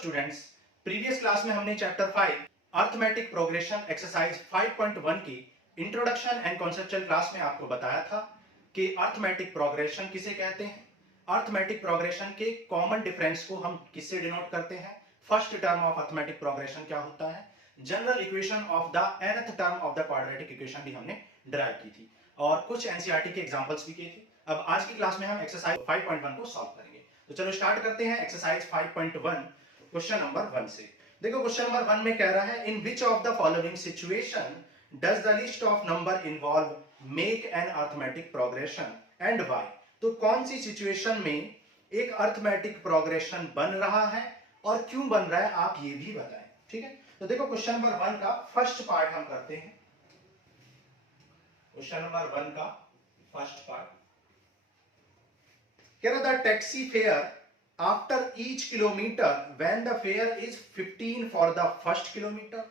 Students, previous class में हमने chapter 5 arithmetic progression exercise 5.1 की इंट्रोडक्शन एंड कॉन्सेप्चुअल क्लास में आपको बताया था कि अर्थमेटिक प्रोग्रेशन किसे कहते हैं। अर्थमेटिक प्रोग्रेशन के कॉमन डिफरेंस को हम किससे डिनोट करते हैं। First term of arithmetic progression क्या होता है, general equation of the nth term of the quadratic equation भी हमने डिराइव की थी और कुछ एनसीईआरटी के एग्जांपल्स भी किए थे। अब आज की क्लास में हम एक्सरसाइज 5.1 को सॉल्व करेंगे। तो चलो स्टार्ट करते हैं एक्सरसाइज 5.1 क्वेश्चन नंबर 1 से। देखो क्वेश्चन नंबर 1 में कह रहा है, in which of the following situation does the list of number involve make an arithmetic progression and why. तो कौन सी सिचुएशन में एक अर्थमेटिक प्रोग्रेशन बन रहा है और क्यों बन रहा है, आप ये भी बताएं। ठीक है, तो देखो क्वेश्चन नंबर 1 का फर्स्ट पार्ट हम करते हैं। क्वेश्चन नंबर 1 का फर्स्ट पार्ट कह रहा था, taxi fare after each kilometre when the fair is 15 for the first kilometre.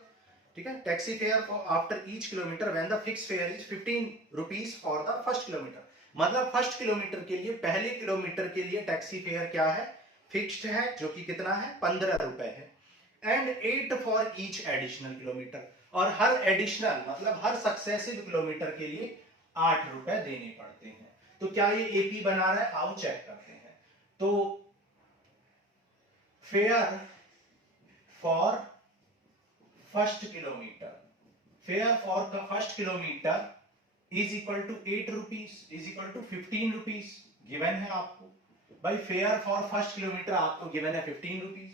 ठीक है, taxi fare after each kilometre when the fix fair is 15 rupees for the first kilometre. मतलब first kilometre के लिए, पहले kilometre के लिए taxi fare क्या है, फिक्स्ड है, जो कि कितना है, 15 रुपए है। And 8 for each additional kilometre, और हर एडिशनल मतलब हर सक्सेसिव किलोमीटर के लिए 8 रुपए देने पड़ते हैं। तो क्या ये एपी बना रहा है, आओ चेक करते हैं। तो fare for first kilometre, fare for the first kilometre is equal to 8 rupees is equal to 15 rupees given है आपको। भाई फेयर फॉर फर्स्ट किलोमीटर आपको गिवन है 15 rupees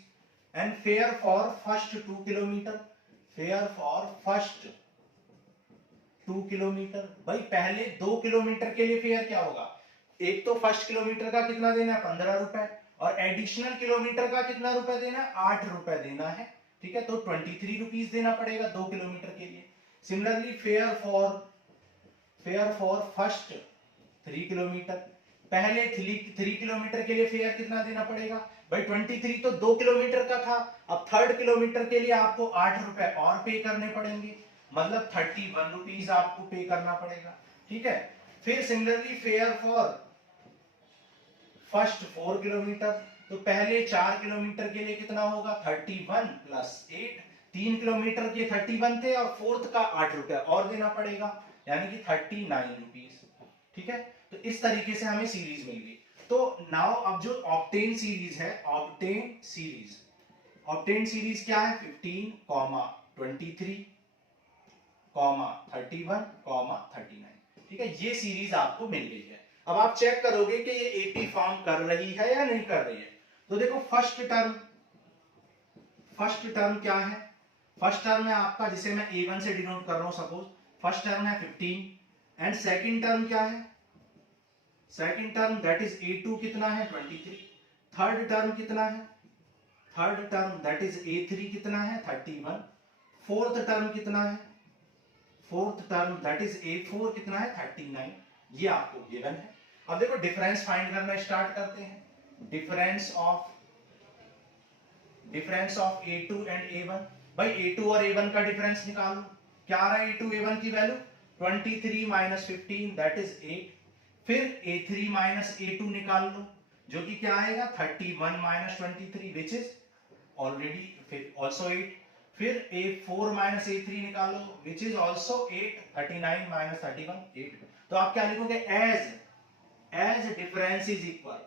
and fare for first 2 kilometre, fare for first 2 kilometre, भाई पहले 2 kilometre के लिए fair क्या होगा, एक तो फर्स्ट किलोमीटर का कितना देना है, 15 रुपए, और एडिशनल किलोमीटर का कितना रुपए देना है, 8 रुपए देना है। ठीक है, तो 23 रुपीज देना पड़ेगा 2 किलोमीटर के लिए। Similarly fair for first 3 kilometre, पहले 3 किलोमीटर के लिए फेयर कितना देना पड़ेगा, भाई 23 तो 2 किलोमीटर का था, अब थर्ड किलोमीटर के लिए आपको 8 रुपए और पे करने पड़ेंगे, मतलब 31 रुपीज आपको पे करना पड़ेगा। ठीक है, फिर similarly fair for first 4 kilometre, तो पहले 4 किलोमीटर के लिए कितना होगा, 31 प्लस 8, 3 किलोमीटर के 31 थे और फोर्थ का 8 रुपए और देना पड़ेगा, यानी कि 39 रुपीज। ठीक है, तो इस तरीके से हमें सीरीज मिल गई। तो नाउ अब जो ऑब्टेन सीरीज है, ऑब्टेन सीरीज क्या है, 15, 23, 31, 39। ठीक है, ये सीरीज आपको मिल गई है। अब आप चेक करोगे कि ये एपी फॉर्म कर रही है या नहीं कर रही है। तो देखो फर्स्ट टर्म क्या है, फर्स्ट टर्म है आपका, जिसे मैं A1 से डिनोट कर रहा हूं, सपोज फर्स्ट टर्म है 15 एंड सेकंड टर्म क्या है, second term that is A2 कितना है, 23। थर्ड टर्म कितना है, third term that is A3 कितना है, 31। फोर्थ टर्म कितना है, fourth term that is A4 कितना है, 39। ये आपको गिवन है। अब देखो डिफरेंस फाइंड करना स्टार्ट करते हैं। Difference of A2 and A1, भाई A2 और A1 का डिफरेंस निकालो। क्या आ रहा है A2 A1 की वैल्यू, 23 माइनस 15 दैट इज 8। फिर A3 माइनस A2 निकाल लो, जो कि क्या आएगा, 31 minus 23 which is already also 8। फिर A4 माइनस A3 निकालो विच इज ऑल्सो 8, 39 माइनस 31 8। तो आप क्या लिखोगे, as difference is equal,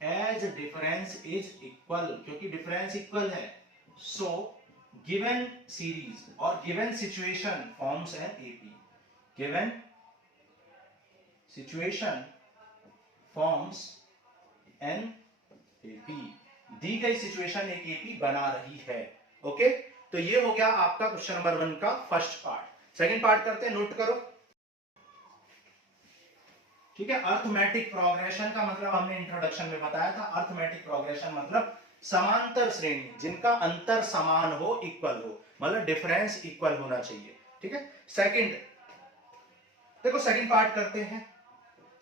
as difference is equal, क्योंकि डिफरेंस इक्वल है, सो गिवन सीरीज और given situation forms an AP, given situation forms an AP, दी गई सिचुएशन एक एपी बना रही है। ओके, तो ये हो गया आपका क्वेश्चन नंबर 1 का फर्स्ट पार्ट। सेकंड पार्ट करते हैं, नोट करो। ठीक है, अर्थमेटिक प्रोग्रेशन का मतलब हमने इंट्रोडक्शन में बताया था, अर्थमेटिक प्रोग्रेशन मतलब समांतर श्रेणी जिनका अंतर समान हो, इक्वल हो, मतलब डिफरेंस इक्वल होना चाहिए। ठीक है, सेकंड देखो सेकंड पार्ट करते हैं।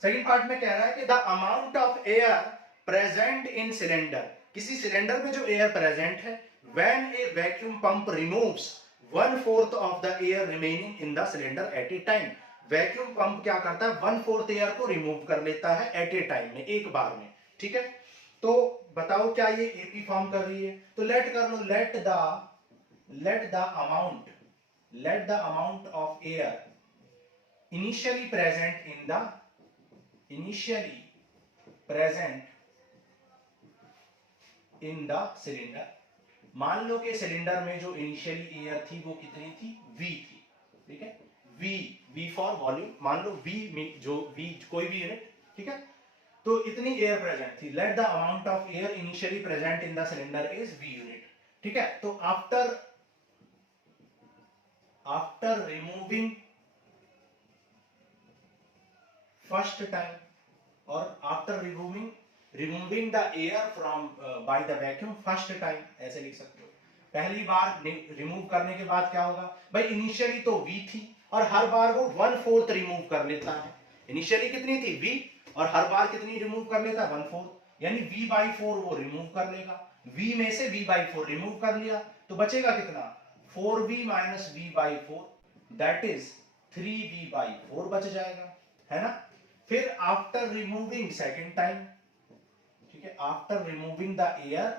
सेकंड पार्ट में कह रहा है कि the amount of air present in cylinder, किसी सिलेंडर में जो एयर प्रेजेंट है, when A vacuum pump removes 1/4 of the air remaining in the cylinder eight A time. Vacuum pump क्या करता है, 1/4 एयर को रिमूव कर लेता है एट ए टाइम में, एक बार में। ठीक है, तो बताओ क्या ये एपी फॉर्म कर रही है? तो लेट कर लो, let the amount of air initially present in the cylinder. मान लो कि सिलेंडर में जो इनिशियली एयर थी वो कितनी थी? V थी। ठीक है, V फॉर वॉल्यूम, मान लो V जो V कोई भी यूनिट, ठीक है, तो इतनी एयर प्रेजेंट थी। Late the amount of air initially present in the cylinder is V unit. ठीक है, तो आफ्टर रिमूविंग फर्स्ट टाइम और after removing the air from by the vacuum first time, ऐसे लिख सकते हो। पहली बार रिमूव करने के बाद क्या होगा भाई? इनिशियली तो V थी और हर बार वो 1/4 रिमूव कर लेता है। इनिशियली कितनी थी? V, और हर बार कितनी रिमूव कर लेता है? 1/4, यानी V/4 वो रिमूव कर लेगा। V में से V/4 रिमूव कर लिया तो बचेगा कितना? 4V - V/4, that is 3V/4 बच जाएगा, है ना। फिर आफ्टर रिमूविंग सेकेंड टाइम, ठीक है, after removing the air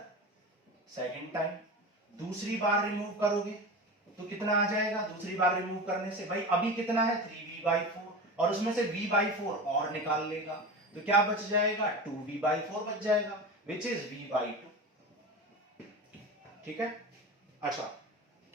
second time, दूसरी बार रिमूव करोगे तो कितना आ जाएगा? दूसरी बार रिमूव करने से भाई अभी कितना है? 3V/4, और उसमें से V/4 और निकाल लेगा तो क्या बच जाएगा? 2V/4 बच जाएगा, विच इज V/2। ठीक है, अच्छा,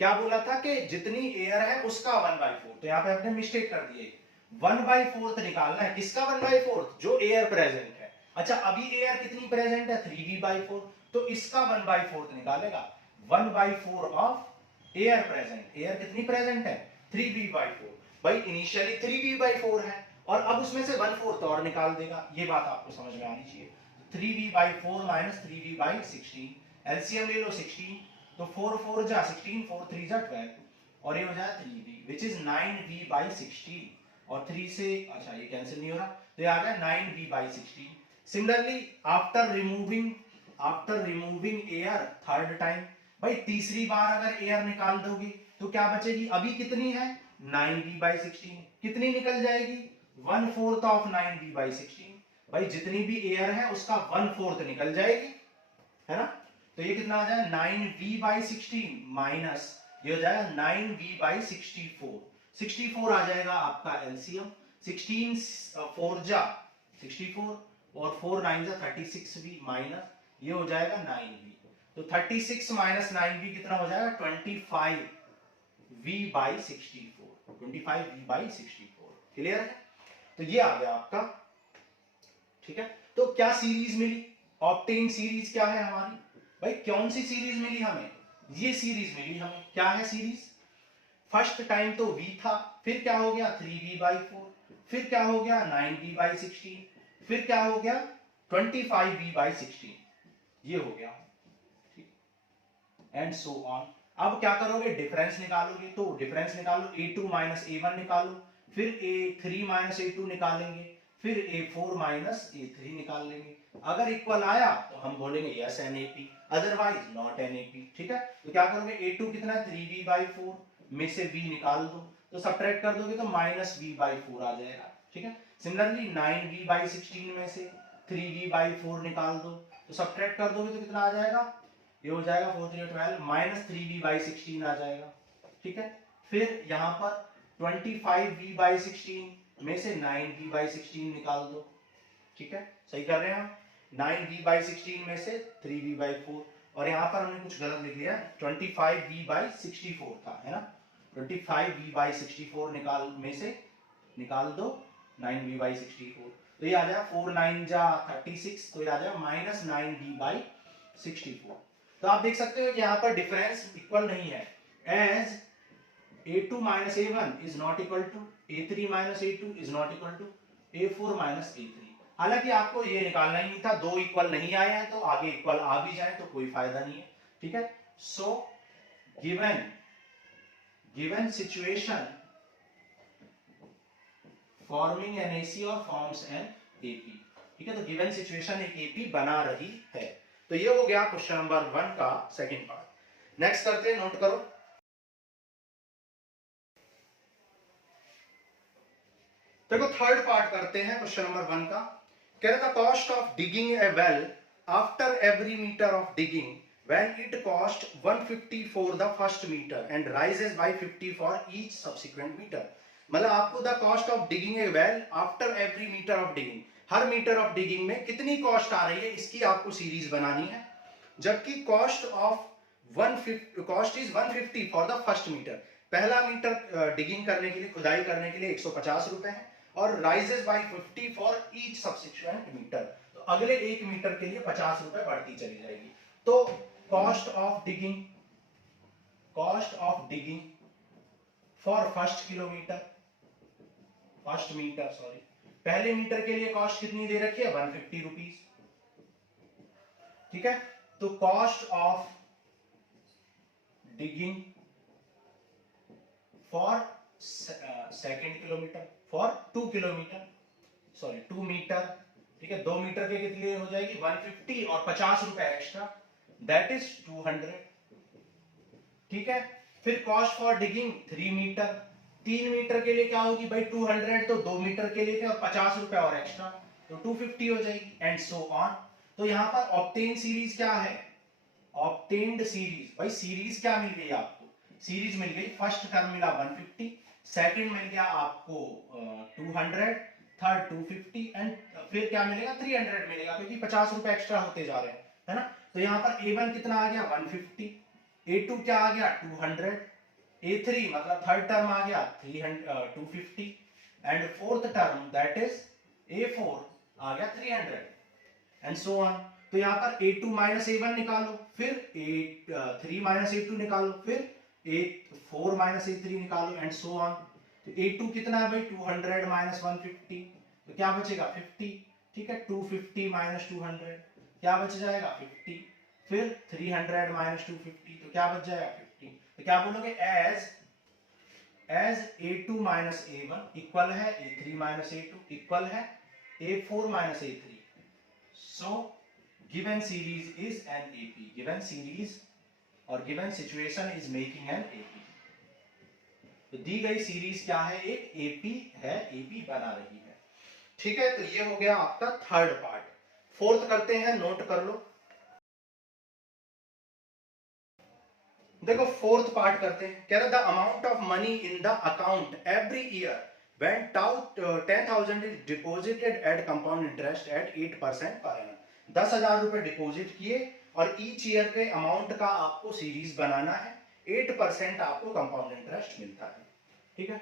क्या बोला था कि जितनी एयर है उसका 1/4, तो यहां पे आपने मिस्टेक कर दी है। 1/4 निकालना है, किसका 1/4? जो एयर प्रेजेंट है। अच्छा, अभी एयर कितनी प्रेजेंट है? 3V/4, तो इसका 1/4 निकालेगा। 1/4 ऑफ एयर प्रेजेंट, एयर कितनी प्रेजेंट है? 3V/4। भाई इनिशियली 3V/4 है और अब उसमें से 1/4 और निकाल देगा, ये बात आपको समझ में आनी चाहिए। 3V/4 - 3V/16, एलसीएम ले लो 16, तो 4 4 जा 16, 4 3 जा 12, और ये हो जाए 3V, विच इज 9V/16, और 3 से अच्छा ये कैंसिल नहीं हो रहा, तो ये आ गया 9V/16। Similarly after removing air third time, भाई तीसरी बार अगर एयर निकाल दोगे तो क्या बचेगी? अभी कितनी है? 9V/16, कितनी निकल जाएगी? 1/4 ऑफ 9V/16। भाई जितनी भी एयर है उसका 1/4 निकल जाएगी, है ना। तो ये कितना आ जाए? 9V/16 माइनस ये हो जाएगा 9V/64, 64 आ जाएगा आपका एलसीएम। 16 4 जा 64, और 4 9 जा 36V, माइनस ये हो जाएगा 9V। तो 36 माइनस 9V कितना हो जाएगा? 25V/64, 25V/64। क्लियर है? तो ये आ गया आपका। ठीक है, तो क्या सीरीज मिली? ऑप्टेन सीरीज क्या है हमारी? भाई कौन सी सीरीज मिली हमें? ये सीरीज मिली हमें। क्या है सीरीज? फर्स्ट टाइम तो V था, फिर क्या हो गया? 3V/4, फिर क्या हो गया? 9V/16, फिर क्या हो गया? 25V/16, ये हो गया, एंड सो ऑन। अब क्या करोगे? डिफरेंस निकालोगे, तो डिफरेंस निकालो, A2 - A1 निकालो, फिर A3 - A2 निकालेंगे, फिर A4 - A3 निकाल लेंगे। अगर इक्वल आया तो हम बोलेंगे yes NAP, otherwise not NAP। ठीक है, तो क्या करोगे? A2 कितना? 3V/4 में से V निकाल दो, तो सब्ट्रैक्ट कर दोगे तो -V/4 आ जाएगा। ठीक है, सिमिलरली 9V/16 में से 3V/4 निकाल दो, तो सब्ट्रैक्ट कर दोगे तो कितना आ जाएगा? ये हो जाएगा 4 3 12 माइनस 3V/16 आ जाएगा। ठीक है, फिर यहां पर 25V/16 में से 9V/16 निकाल दो। ठीक है, सही कर रहे हैं हम। 9V/16 में से 3V/4, और यहां पर हमने कुछ गलत लिख लिया, 25V/64 था, है ना। 25V/64 निकाल में से निकाल दो 9V/64, तो ये आ जाएगा 4 9 जा 36, तो ये आ जाएगा -9V/64। तो आप देख सकते हो कि यहाँ पर डिफरेंस इक्वल नहीं है, as A2 - A1 is not equal to A3 - A2 is not equal to A4 - A3। हालांकि आपको ये निकालना ही नहीं था, दो इक्वल नहीं आए हैं तो आगे इक्वल आ भी जाए तो कोई फायदा नहीं है। ठीक है, so given situation forming an AC और फॉर्म्स एन AP। ठीक है, तो गिवन सिचुएशन एक AP बना रही है। तो ये हो गया क्वेश्चन नंबर 1 का सेकंड पार्ट। नेक्स्ट करते हैं, नोट करो। देखो थर्ड पार्ट करते हैं क्वेश्चन नंबर 1 का। कह रहा था cost of digging a well after every meter of digging when it cost 150 for the first meter and rises by 50 for each subsequent meter। मतलब आपको the cost of digging a well after every metre of digging, हर metre of digging में कितनी cost आ रही है इसकी आपको series बनानी है। जबकि cost is 150 for the first metre, पहला मीटर डिगिंग करने के लिए, खुदाई करने के लिए 150 रुपए है, और rises by 50 for each subsequent metre, तो अगले एक मीटर के लिए 50 रुपए बढ़ती चली जाएगी। तो cost of digging for first metre sorry, पहले मीटर के लिए कॉस्ट कितनी दे रखी है, 150 रुपीज। ठीक है, तो cost of digging for second kilometre, for 2 kilometre sorry 2 metre, ठीक है, 2 मीटर के कितने हो जाएगी 150 और 50 रुपए एक्स्ट्रा, दैट इज 200। ठीक है, फिर cost for digging 3 metre, 3 metre के लिए क्या होगी भाई 200, तो 2 मीटर के लिए क्या 50 रुपए और एक्स्ट्रा, तो 250 हो जाएगी, एंड सो ऑन। तो यहां पर ऑब्टेन सीरीज क्या है, ऑब्टेन्ड सीरीज, भाई सीरीज क्या मिल गई आपको, सीरीज मिल गई, फर्स्ट टर्म मिला 150, सेकंड मिल गया आपको 200, थर्ड 250, एंड फिर क्या मिलेगा 300 मिलेगा, क्योंकि 50 रुपए एक्स्ट्रा होते जा रहे हैं, है ना। तो यहाँ पर A1 कितना आ गया 150, A2 क्या आ गया 200, A3 मतलब थर्ड टर्म आ गया 250, and fourth term that is A4 आ गया 300, एंड सो ऑन। तो यहाँ पर A2 माइनस A1 निकालो, फिर A3 माइनस A2 निकालो, फिर A4 माइनस A3 निकालो, एंड सो ऑन। तो A2 कितना है भाई 200 माइनस 150, तो क्या बचेगा 50। ठीक है, 250 माइनस 200 क्या बच जाएगा 50, फिर 300 माइनस 250 तो क्या बच जाएगा 50। तो क्या बोलोगे, as A2 minus A1 equal है A3 माइनस A2 इक्वल है A4 minus A3, so given series is an AP, given series और given situation is making an AP। तो दी गई सीरीज क्या है, एक AP है, AP बना रही है। ठीक है, तो ये हो गया आपका थर्ड पार्ट। फोर्थ करते हैं, नोट कर लो। देखो फोर्थ पार्ट करते हैं, कह रहा the amount of money in the account every year when 10,000 is deposited at compound interest at 8% per annum. 10,000 रुपए डिपॉजिट किए और ईच ईयर के अमाउंट का आपको सीरीज बनाना है, 8% आपको कंपाउंड इंटरेस्ट मिलता है। ठीक है,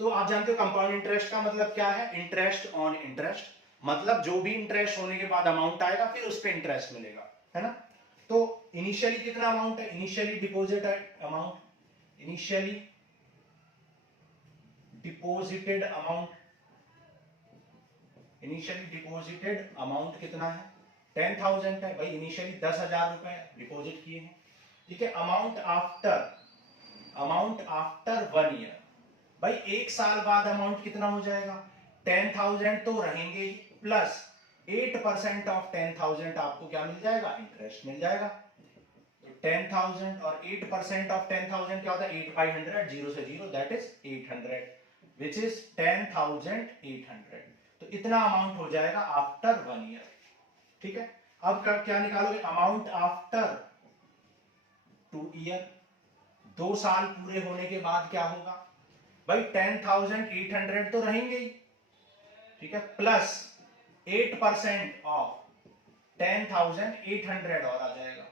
तो आप जानते हो कंपाउंड इंटरेस्ट का मतलब क्या है, इंटरेस्ट ऑन इंटरेस्ट, मतलब जो भी इंटरेस्ट होने के बाद अमाउंट आएगा फिर उस पे इंटरेस्ट मिलेगा, है ना। तो इनिशियली कितना अमाउंट है, initially deposit amount, initially deposited amount, initially deposited amount कितना है 10,000 है भाई, इनिशियली 10,000 रुपए डिपॉजिट किए हैं। ठीक है, अमाउंट आफ्टर 1 ईयर, भाई एक साल बाद अमाउंट कितना हो जाएगा 10,000 तो रहेंगे ही, प्लस 8% ऑफ 10,000 आपको क्या मिल जाएगा, इंटरेस्ट मिल जाएगा। तो 10,000 और 8% ऑफ 10,000 क्या होता है 8 बाई 100, 0 से 0 दैट इज 800, विच इज 10,800। तो इतना अमाउंट हो जाएगा आफ्टर 1 ईयर। ठीक है, अब क्या निकालोगे, अमाउंट आफ्टर 2 ईयर, 2 साल पूरे होने के बाद क्या होगा भाई 10,800 तो रहेंगे ही, ठीक है, प्लस 8% ऑफ 10,800 और आ जाएगा।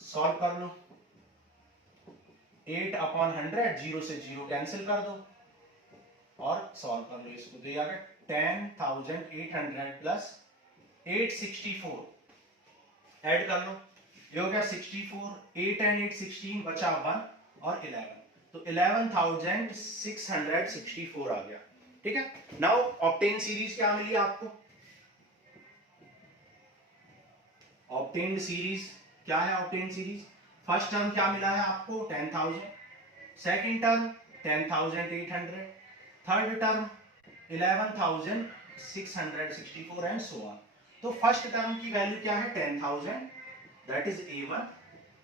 सॉल्व कर लो, 8/100, 0 से 0 कैंसिल कर दो और सॉल्व कर लो इसको, तो ये आ गया 10,800 प्लस 864, ऐड कर लो, ये हो गया 64, 8 एंड 8 16 बचा 1 और 11, तो 11,664 आ गया। ठीक है, नाउ ऑब्टेन सीरीज क्या मिली आपको, ऑब्टेन्ड सीरीज क्या है, ऑब्टेन सीरीज फर्स्ट टर्म क्या मिला है आपको 10,000, second term 10,800, third term 11,664 and so on. तो फर्स्ट टर्म की वैल्यू क्या है 10,000, दैट इज A1,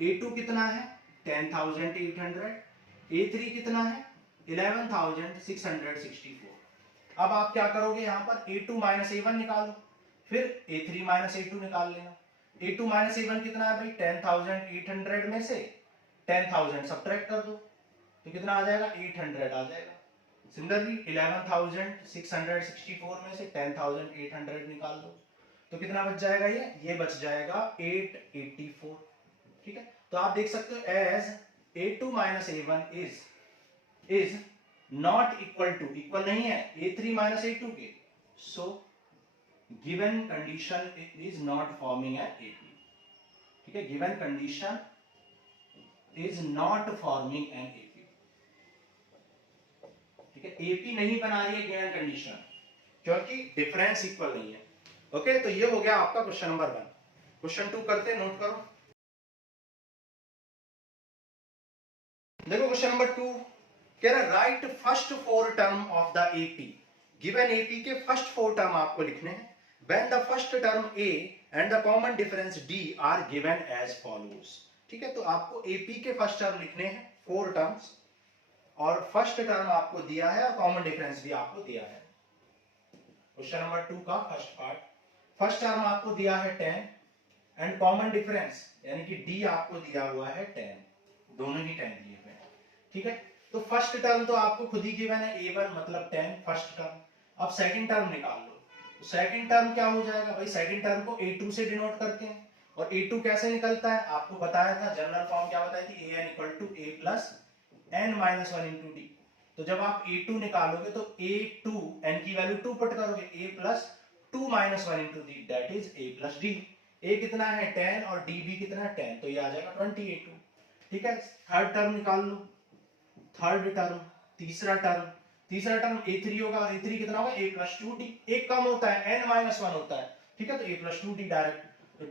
A2 कितना है 10,800, A3 कितना है 11,664। अब आप क्या करोगे, यहां पर A2 माइनस A1 निकालो, फिर A3 माइनस A2 निकाल लेना। A2 माइनस A1 कितना है भाई, 10,800 में से 10,000 सब्ट्रैक्ट कर दो तो कितना आ जाएगा, 800 आ जाएगा। सिमिलरली 11,664 में से 10,800 निकाल दो तो कितना बच जाएगा, ये बच जाएगा 884। ठीक है, तो आप देख सकते हो as A2 minus A1 is not equal to, equal नहीं है A3 माइनस A2 के, so given condition is not forming an AP। ठीक है, given condition is not forming an AP। ठीक है, AP नहीं बना रही है गिवन कंडीशन क्योंकि डिफरेंस इक्वल नहीं है। ओके, तो ये हो गया आपका क्वेश्चन नंबर 1। क्वेश्चन 2 करते हैं, नोट करो। देखो क्वेश्चन नंबर 2 कह रहा है write first 4 term of the AP। Given AP के फर्स्ट 4 टर्म आपको लिखने हैं। When the first term A and the common difference D are given as follows. ठीक है, तो आपको AP के फर्स्ट टर्म लिखने हैं 4 टर्म्स, और फर्स्ट टर्म आपको दिया है और कॉमन डिफरेंस भी आपको दिया है। क्वेश्चन नंबर 2 का फर्स्ट पार्ट, फर्स्ट टर्म आपको दिया है 10 एंड कॉमन डिफरेंस यानी कि D आपको दिया हुआ है 10, दोनों ही 10 दिए हुए हैं। ठीक है, तो फर्स्ट टर्म तो आपको खुद ही गिवन है A1 मतलब 10 फर्स्ट टर्म। अब सेकंड टर्म निकाल लो, तो सेकंड टर्म क्या हो जाएगा भाई, सेकंड टर्म को A2 से डिनोट करते हैं, और A2 कैसे निकलता है आपको बताया था, जनरल फॉर्म क्या बताई थी, AN equal to A plus n minus 1 into D। तो जब आप A2 निकालोगे तो A2 n की वैल्यू 2 पुट करोगे, A plus 2 minus 1 into D that is A plus D। A कितना है 10 और D भी कितना है 10, तो ये आ जाएगा 20 A2। ठीक है, थर्ड टर्म निकाल लो, थर्ड टर्म, तीसरा टर्म A3 होगा, और A3 कितना होगा A प्लस 2D। एक कम होता है n माइनस 1 होता है। ठीक है, तो A प्लस 2D डायरेक्ट, तो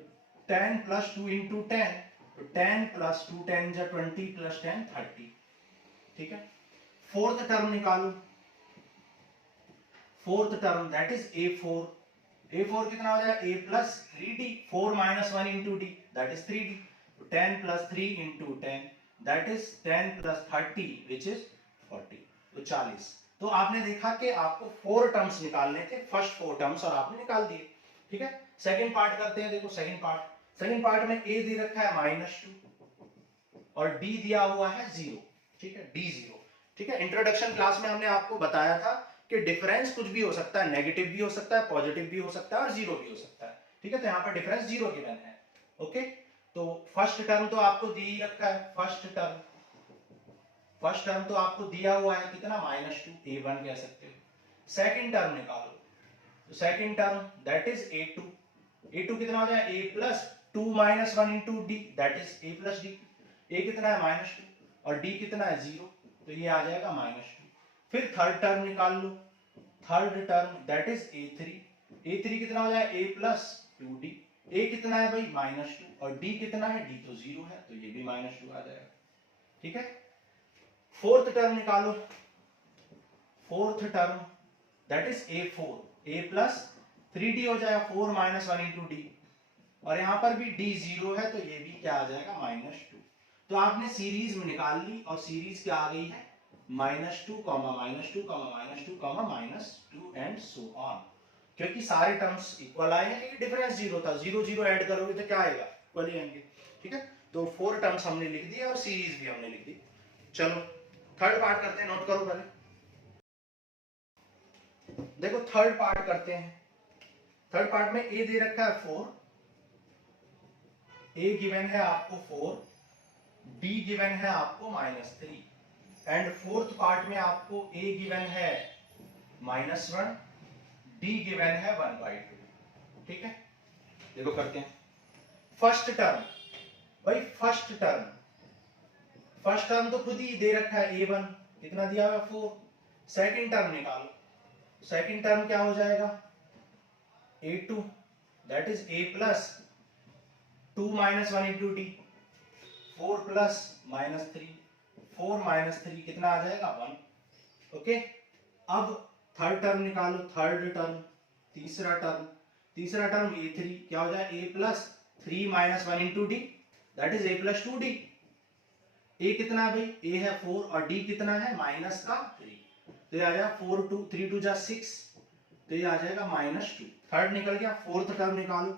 10 प्लस 2 इंटू 10, तो 10 प्लस 2 10 जा 20 प्लस 10 30। ठीक है, फोर्थ टर्म निकालो, fourth term that is A4। A4 कितना हो जाएगा A plus 3D, 4 minus 1 into D that is 3D, 10 plus 3 into 10 that is 10 plus 30 which is 40, तो 40। तो आपने देखा कि आपको 4 टर्म्स निकालने थे, फर्स्ट 4 टर्म्स, और आपने निकाल दिए। ठीक है, सेकंड पार्ट करते हैं। देखो सेकंड पार्ट में A दे रखा है -2 और D दिया हुआ है 0। ठीक है, D 0। ठीक है, इंट्रोडक्शन क्लास में हमने आपको बताया था कि डिफरेंस कुछ भी हो सकता है, नेगेटिव भी हो सकता है, पॉजिटिव भी हो सकता है और जीरो भी हो सकता है। ठीक है, तो यहाँ पर डिफरेंस 0 गिवन है। ओके, तो फर्स्ट टर्म तो आपको दी ही रखा है, फर्स्ट टर्म तो आपको दिया हुआ है कितना, -2 A1 कह सकते हो। सेकंड टर्म निकालो, तो second term that is A2 कितना हो जाएगा A plus 2 minus 1 into D that is A plus D। A कितना है -2 और D कितना है 0, तो ये आ जाएगा -2। फिर थर्ड टर्म निकाल लो, third term that is A3 कितना हो जाएगा A प्लस 2D। A कितना है भाई -2 और D कितना है, D तो 0 है, तो ये भी -2 आ जाएगा। ठीक है, फोर्थ टर्म निकालो, fourth term that is A4 A plus 3D हो जाएगा 4 माइनस 1 इंटू D, और यहां पर भी D 0 है, तो ये भी क्या आ जाएगा -2। तो आपने सीरीज में निकाल ली, और सीरीज क्या आ गई है -2, -2 एंड सो ऑन, क्योंकि सारे टर्म्स इक्वल आए हैं, क्योंकि डिफरेंस 0 था, 0 0 ऐड करोगे तो क्या आएगा, इक्वल ही आएंगे। ठीक है, तो 4 टर्म्स हमने लिख दिए और सीरीज भी हमने लिख दी। चलो थर्ड पार्ट करते हैं, नोट करो पहले। देखो थर्ड पार्ट करते हैं। थर्ड पार्ट में A दे रखा है 4, A गिवन है आपको 4, D गिवन है आपको -3, एंड फोर्थ पार्ट में आपको A गिवन है -1, D गिवन है 1/2। ठीक है, देखो करते हैं। फर्स्ट टर्म भाई, फर्स्ट टर्म तो खुद ही दे रखा है A1 कितना दिया हुआ 4। सेकंड टर्म निकालो, सेकंड टर्म क्या हो जाएगा A2 that is A plus 2 minus 1 into D, 4 plus -3, 4 -3 कितना आ जाएगा 1। ओके, अब थर्ड टर्म निकालो, थर्ड टर्म, तीसरा टर्म A3 क्या हो जाएगा A plus 3 minus 1 into D that is A plus 2D। A कितना है भाई, A है 4 और D कितना है -3, तो ये आ जाएगा 4 2 3 2 जा 6, तो ये आ जाएगा -2। थर्ड निकल गया, फोर्थ टर्म निकालो।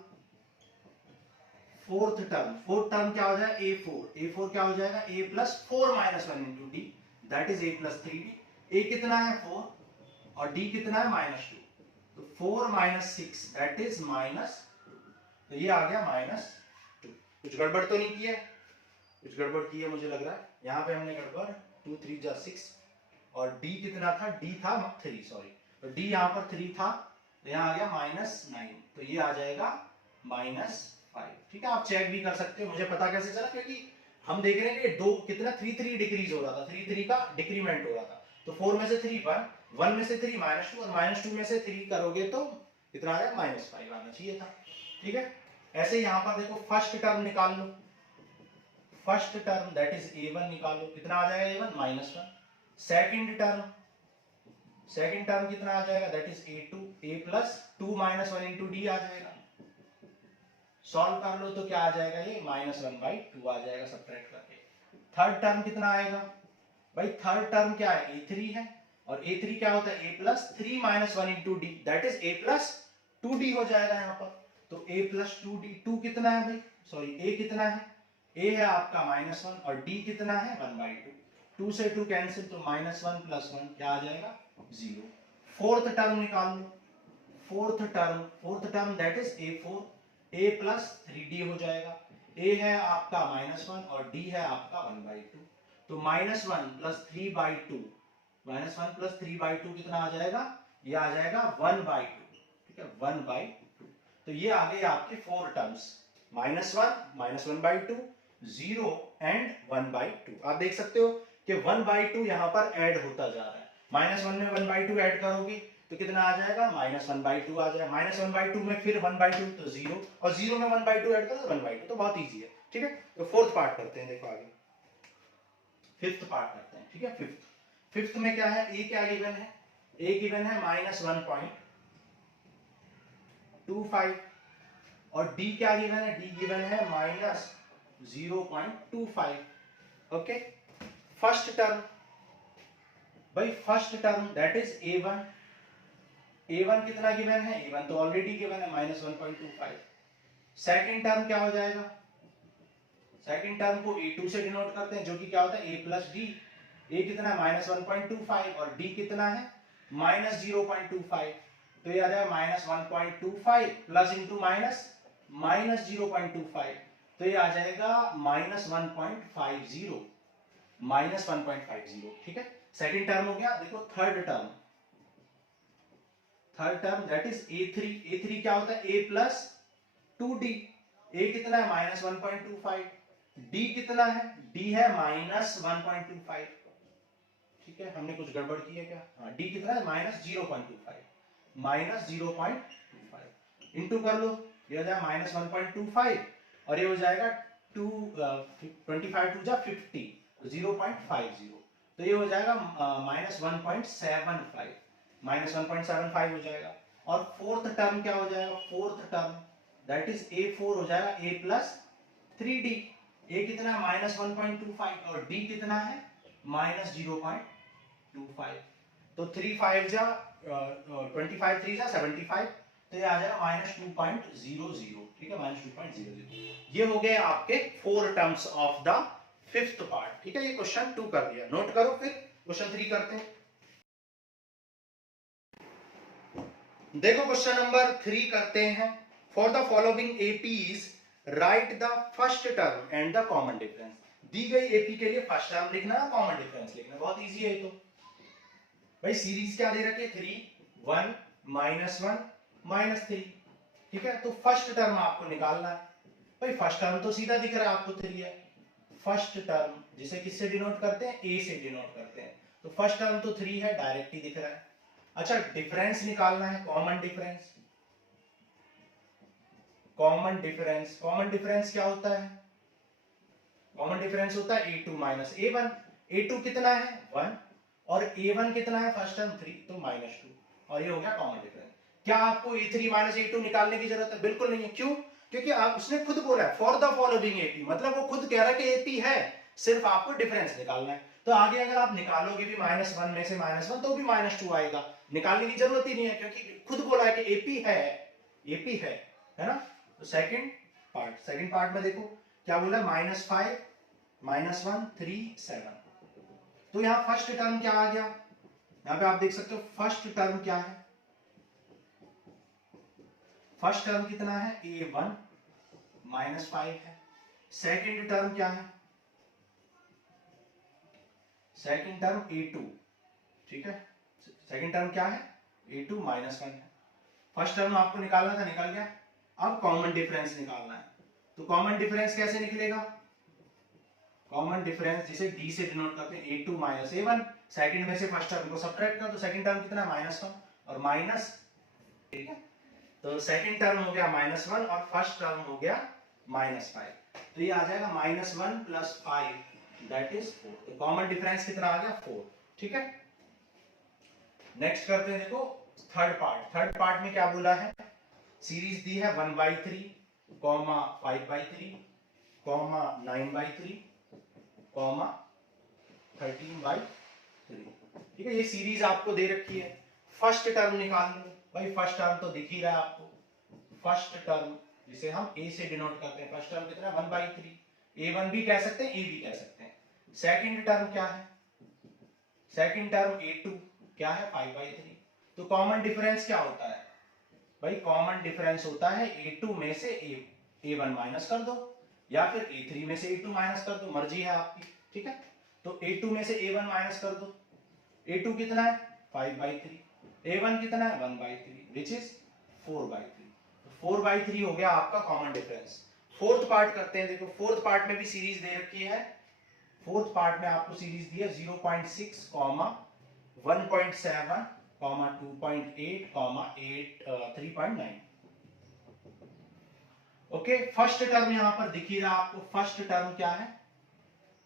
फोर्थ टर्म क्या हो जाएगा, a4 क्या हो जाएगा, a plus 4 minus 1 into D, that is a plus 3d। a कितना है 4 और d कितना है -2, तो 4 माइनस 6 दैट इज -2, तो ये आ गया -2। कुछ गड़बड़ तो नहीं की है? कुछ गड़बड़ की है मुझे लग रहा है, यहाँ पे हमने गड़बड़ 2 3 जा 6 और d कितना था, d था 3, सॉरी, तो d यहाँ पर 3 था, तो यहाँ आ गया -9, तो ये आ जाएगा -5। ठीक है, आप चेक भी कर सकते हो। मुझे पता कैसे चला, क्योंकि हम देख रहे हैं कि दो कितना 3 डिक्रीज हो रहा था, 3 का डिक्रीमेंट हो रहा था, तो 4 में से 3 1 में से 3 -2 और -2 में से 3 करोगे तो कितना आया, -5 आना चाहिए था। ठीक है, ऐसे यहाँ पर देखो फर्स्ट टर्म निकाल लो, first term that is a1 निकालो, कितना आ जाएगा a1 -1। सेकंड टर्म कितना आ जाएगा, that is a2, a plus 2 minus 1 into d आ जाएगा। सॉल्व कर लो तो क्या आ जाएगा, ये -1/2 आ जाएगा सब्ट्रैक्ट करके। थर्ड टर्म कितना आएगा भाई, थर्ड टर्म क्या है, a3 है, और a3 क्या होता है, a plus 3 minus 1 into D, that is a plus 2d हो जाएगा यहाँ पर। तो a प्लस 2d, 2 कितना है भाई, सॉरी a कितना है, a है आपका -1 और d कितना है 1/2, 2 से 2 कैंसिल, तो -1 प्लस 1 क्या आ जाएगा 0। फोर्थ टर्म निकाल लो, fourth term that is a4, a plus 3d हो जाएगा। a है आपका -1 और d है आपका 1/2, तो -1 प्लस 3/2, -1 प्लस 3/2 कितना आ जाएगा, ये आ जाएगा 1/2। ठीक है, 1/2। तो ये आ गए आपके 4 टर्म्स, -1, -1/2, 0 एंड 1/2। आप देख सकते हो कि 1/2 यहाँ पर ऐड होता जा रहा है, -1 में 1/2 ऐड करोगे तो कितना आ जाएगा, -1/2 आ जाएगा, -1/2 में फिर 1/2 तो 0, और 0 में 1/2 ऐड करो तो 1/2, तो बहुत इजी है। ठीक है, तो फोर्थ पार्ट करते हैं, देखो आगे फिफ्थ पार्ट करते हैं। ठीक है, फिफ्थ में क्या है, a क्या गिवन है, a गिवन है -1.25 और d क्या गिवन है, d गिवन है -0.25। ओके, फर्स्ट टर्म भाई, first term that is a1 कितना गिवन है, a1 तो ऑलरेडी गिवन है -1.25। सेकंड टर्म क्या हो जाएगा, सेकंड टर्म को a2 से डिनोट करते हैं, जो कि क्या होता है a प्लस d। a कितना है -1.25 और d कितना है -0.25, तो ये आ जाएगा -1.25 प्लस इंटू माइनस -0.25, तो ये आ जाएगा -1.50। ठीक है, सेकंड टर्म हो गया। देखो third term that is a3 क्या होता है, a प्लस 2d। a कितना है -1.25, d कितना है, d है -1.25। ठीक है, हमने कुछ गड़बड़ की है क्या, हाँ, d कितना है -0.25 इंटू कर लो, ये हो जाएगा -1.25 और ये हो जाएगा 25 जा 50, 0.50, तो ये हो जाएगा -1.75 हो जाएगा। और फोर्थ टर्म क्या हो जाएगा, fourth term that is a4 हो जाएगा a प्लस 3d। a कितना है -1.25 और d कितना है -0.25, तो 3 जा 25 3 जा 75, तो ये आ जाएगा -2.00। ठीक है, -2.00। ये हो गए आपके 4 terms of the fifth part. ठीक है, ये क्वेश्चन 2 कर दिया, नोट करो, फिर क्वेश्चन 3 करते हैं। देखो क्वेश्चन नंबर 3 करते हैं। For the following APs write the first term and the common difference. दी गई एपी के लिए फर्स्ट टर्म लिखना है, कॉमन डिफरेंस लिखना, बहुत इजी है ये तो। भाई सीरीज क्या दे रखी है, 3 1 -1 -3। ठीक है, तो फर्स्ट टर्म आपको निकालना है। भाई फर्स्ट टर्म तो सीधा दिख रहा है आपको, 3 है। फर्स्ट टर्म जिसे किससे डिनोट करते हैं, a से डिनोट करते हैं, तो फर्स्ट टर्म तो 3 है, डायरेक्ट ही दिख रहा है। अच्छा, डिफरेंस निकालना है, कॉमन डिफरेंस। कॉमन डिफरेंस क्या होता है, कॉमन डिफरेंस होता है a2 माइनस a1। a2 कितना है 1 और a1 कितना है फर्स्ट टर्म 3, तो -2, और ये हो गया कॉमन डिफरेंस। क्या आपको a3 माइनस a2 निकालने की जरूरत है, बिल्कुल नहीं है। क्यों, क्योंकि आप उसने खुद बोला है फॉर द फॉलोइंग एपी, मतलब वो खुद कह रहा है कि एपी है, सिर्फ आपको डिफरेंस निकालना है। तो आगे अगर आप निकालोगे भी -1 में से -1 तो भी -2 आएगा, निकालने की जरूरत ही नहीं है क्योंकि खुद बोला है कि एपी है, एपी है ना। तो सेकंड पार्ट में देखो क्या बोला, -5 -1 3 7। तो यहाँ फर्स्ट टर्म क्या आ गया, यहाँ पे आप देख सकते हो फर्स्ट टर्म क्या है, फर्स्ट टर्म कितना है a1 -5 है। सेकंड टर्म क्या है, सेकंड टर्म a2, ठीक है, सेकंड टर्म क्या है a2 -1 है। फर्स्ट टर्म आपको निकालना था, निकल गया। अब कॉमन डिफरेंस निकालना है, तो कॉमन डिफरेंस कैसे निकलेगा, कॉमन डिफरेंस जिसे d से डिनोट करते हैं, a2 -a1, सेकंड में से फर्स्ट टर्म को सब्ट्रैक्ट कर, तो सेकंड टर्म कितना है -1 और माइनस, ठीक है। तो सेकंड टर्म हो गया -1 और फर्स्ट टर्म हो गया -5, तो ये आ जाएगा -1 + 5 दैट इज 4। तो कॉमन डिफरेंस कितना आ गया 4, ठीक है। नेक्स्ट करते हैं, देखो थर्ड पार्ट में क्या बोला है, सीरीज दी है 1/3, 5/3, 9/3, 13/3, ठीक है। ये सीरीज आपको दे रखी है। फर्स्ट टर्म निकाल लो भाई, फर्स्ट टर्म तो दिख ही रहा है आपको, फर्स्ट टर्म जिसे हम a से डिनोट करते हैं, फर्स्ट टर्म कितना 1/3, a1 भी कह सकते हैं a भी कह सकते हैं। सेकंड टर्म क्या है, सेकंड टर्म a2 क्या है 5/3। तो कॉमन डिफरेंस क्या होता है भाई, कॉमन डिफरेंस होता है a2 में से a1 माइनस कर दो या फिर a3 में से a2 माइनस कर दो, मर्जी है आपकी, ठीक है। तो a2 में से a1 माइनस कर दो, a2 कितना है 5/3, a1 कितना है 1/3 विच इज 4/3। 4/3 हो गया आपका कॉमन डिफरेंस। फोर्थ पार्ट करते हैं, देखो फोर्थ पार्ट में भी सीरीज दे रखी है, फोर्थ पार्ट में आपको सीरीज दी है 0.6, 1.7, 2.8, 3.9। ओके, फर्स्ट टर्म यहां पर दिख ही रहा आपको, फर्स्ट टर्म क्या है,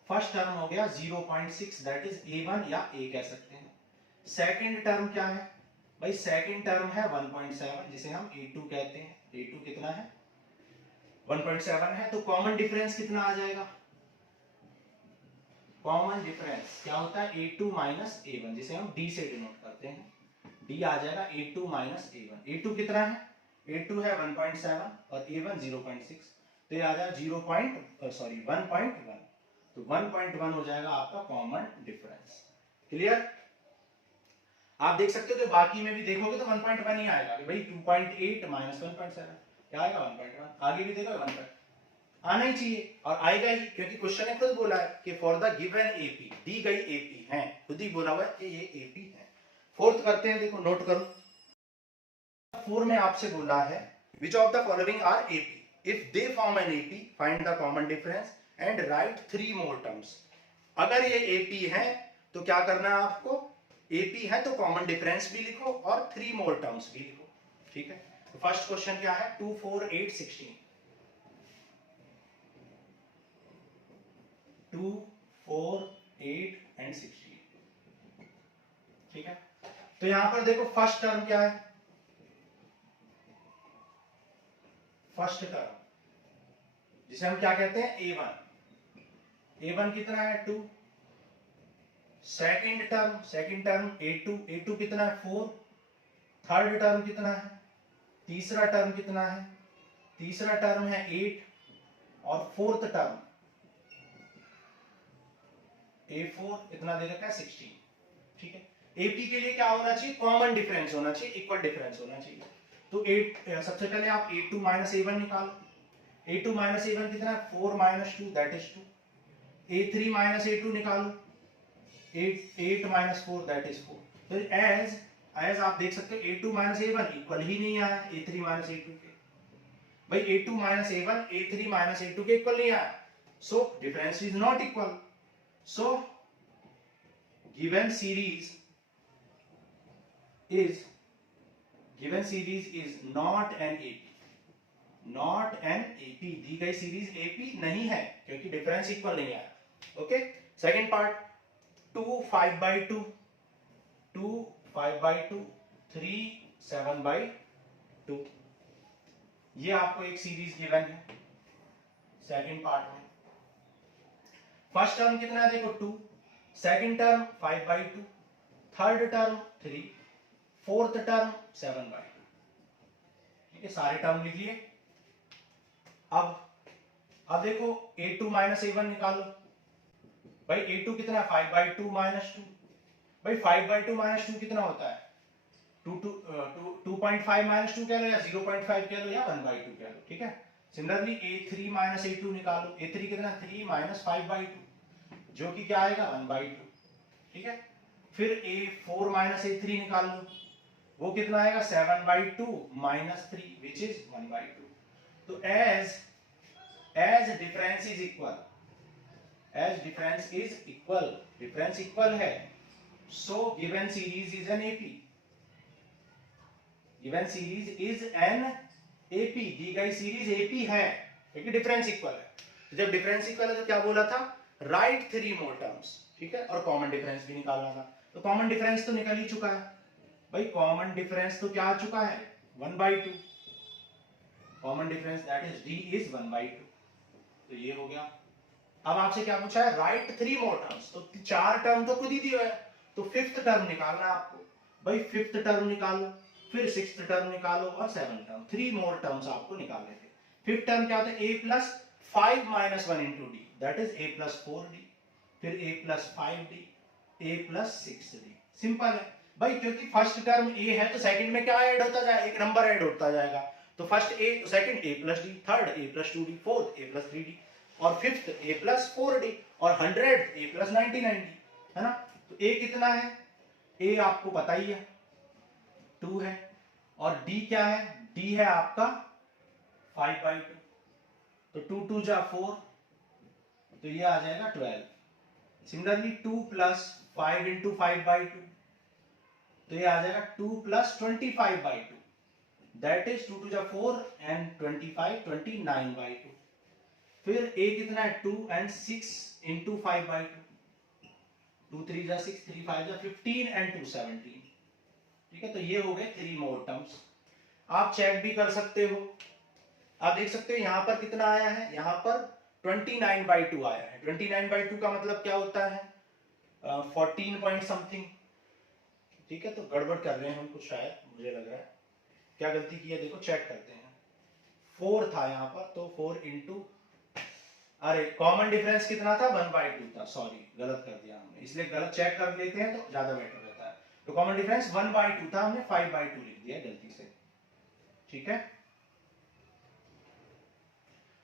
फर्स्ट टर्म हो गया 0.6 दैट इज a1 या a कह सकते हैं। सेकंड टर्म क्या है भाई, सेकंड टर्म है 1.7 जिसे हम a2 कहते हैं, a2 कितना है 1.7 है। तो कॉमन डिफरेंस कितना आ जाएगा, कॉमन डिफरेंस क्या होता है a2 a1 जिसे हम d से डिनोट करते हैं, d आ जाएगा a2 a1। a2 कितना है, a2 है 1.7 और a1 0.6, तो ये आ जाएगा 1.1, तो 1.1 हो जाएगा आपका कॉमन डिफरेंस। क्लियर, आप देख सकते हो कि बाकी में भी देखोगे तो 1.1 ही आएगा कि भाई 2.8 -1.7 क्या आएगा 1.1, आगे भी देखो 1. आना ही चाहिए और आएगा ही, क्योंकि क्वेश्चन ने खुद बोला है कि फॉर द गिवन एपी, दी गई एपी है, खुद ही बोला हुआ है कि ये एपी है। फोर्थ करते हैं, देखो नोट करो, 4 में आपसे बोला है which of the following are AP, if they form an AP find the common difference and write 3 more terms। अगर ये AP है तो क्या करना है आपको, AP है तो कॉमन डिफरेंस भी लिखो और 3 more terms भी लिखो, ठीक है। तो फर्स्ट क्वेश्चन क्या है 2 4 8 16, 2 4 8 एंड 16, ठीक है। तो यहां पर देखो फर्स्ट टर्म क्या है, फर्स्ट टर्म जिसे हम क्या कहते हैं a1, a1 कितना है 2। सेकंड टर्म a2 कितना है 4। थर्ड टर्म कितना है, तीसरा टर्म कितना है, तीसरा टर्म है 8 और फोर्थ टर्म a4 इतना दे रखा है 16, ठीक है। AP के लिए क्या होना चाहिए, कॉमन डिफरेंस होना चाहिए, इक्वल डिफरेंस होना चाहिए। तो 8 सबसे पहले आप a2 a1 निकालो, a2 a1 कितना है 4 - 2 दैट इज 2। a3 a2 निकालो, 8 - 4 दैट इज 4। तो एज आप देख सकते हो a2 a1 इक्वल ही नहीं आया a3 a2 के, भाई a2 a1 a3 a2 के इक्वल नहीं आया, so difference is not equal. So given series is not an AP, not an AP, दी गई सीरीज AP नहीं है क्योंकि डिफरेंस इक्वल नहीं आया। ओके, सेकंड पार्ट 2 5/2, 2 5/2, 3 7/2, ये आपको एक सीरीज गिवन है सेकंड पार्ट में। फर्स्ट टर्म कितना है देखो 2, second term 5/2, third term 3, fourth term 7/2। ठीक है, सारे टर्म लिख लिए। अब देखो a2 माइनस a1 निकालो। भाई a2 कितना है 5/2 माइनस 2। भाई 5/2 माइनस 2 कितना होता है 2.5 माइनस 2 कह लो या 0.5 कह लो या 1/2 कह लो। ठीक है, सिमिलरली a3 माइनस a2 निकालो। a3 कितना 3 माइनस 5/2 जो कि क्या आएगा 1/2। ठीक है, फिर a4 माइनस a3 निकाल लो, वो कितना आएगा 7/2 माइनस 3 विच इज 1/2। तो as difference is equal, difference equal है, so given series is an AP. Given series is an AP, दी गई सीरीज एपी है क्योंकि डिफरेंस इक्वल है। तो जब डिफरेंस इक्वल है तो क्या बोला था, राइट 3 मोर टर्म्स। ठीक है, और कॉमन डिफरेंस भी निकालना था। तो कॉमन डिफरेंस तो निकल ही चुका है भाई, कॉमन डिफरेंस तो क्या आ चुका है 1/2। Common difference that is d is 1/2। तो ये हो गया। अब आपसे क्या पूछा है, राइट 3 मोर टर्म्स। तो 4 टर्म तो खुद ही दिए है, तो फिफ्थ टर्म निकालना है आपको। भाई फिफ्थ टर्म निकालो, फिर सिक्स्थ टर्म निकालो और 7th टर्म। 3 मोर टर्म्स आपको निकालने थे। फिफ्थ टर्म क्या होता है a plus 5 minus 1 into D, that is a plus 4d, फिर a plus 5d, a plus 6d। Simple है भाई, क्योंकि फर्स्ट टर्म a है तो सेकंड में क्या ऐड होता जाएगा, एक नंबर ऐड होता जाएगा। तो फर्स्ट a तो second a plus d, third a plus 2d, fourth a plus 3d और फिफ्थ a प्लस 4d और 100 a प्लस 99d, है ना। तो a कितना है, a आपको पता ही है 2 है, और d क्या है, d है आपका 5/2। तो 2 2 जा 4, तो ये आ जाएगा 12। सिमिलरली 2 प्लस 5 इंटू 5/2, तो ये आ जाएगा 2 प्लस 25/2, दैट इज 2 2 जा 4 एंड 25 29/2। फिर a कितना है 2 एंड 6 इंटू 5/2, 2 3 जा 6, 3 5 जा 15 एंड 2 17। ठीक है, तो ये हो गए 3 मोर टर्म्स। आप चेक भी कर सकते हो, आप देख सकते हो यहाँ पर कितना आया है, यहाँ पर 29/2 आया है। 29/2 का मतलब क्या होता है 14 पॉइंट समथिंग। ठीक है, तो गड़बड़ कर रहे हैं हम कुछ, शायद मुझे लग रहा है क्या गलती की है, देखो चेक करते हैं। 4 था यहाँ पर, तो 4 इंटू, अरे कॉमन डिफरेंस कितना था 1/2 था, सॉरी गलत कर दिया हमने, इसलिए गलत चेक कर लेते हैं तो ज्यादा बेटर रहता है। तो कॉमन डिफरेंस 1/2 था, हमने 5/2 लिख दिया गलती से। ठीक है,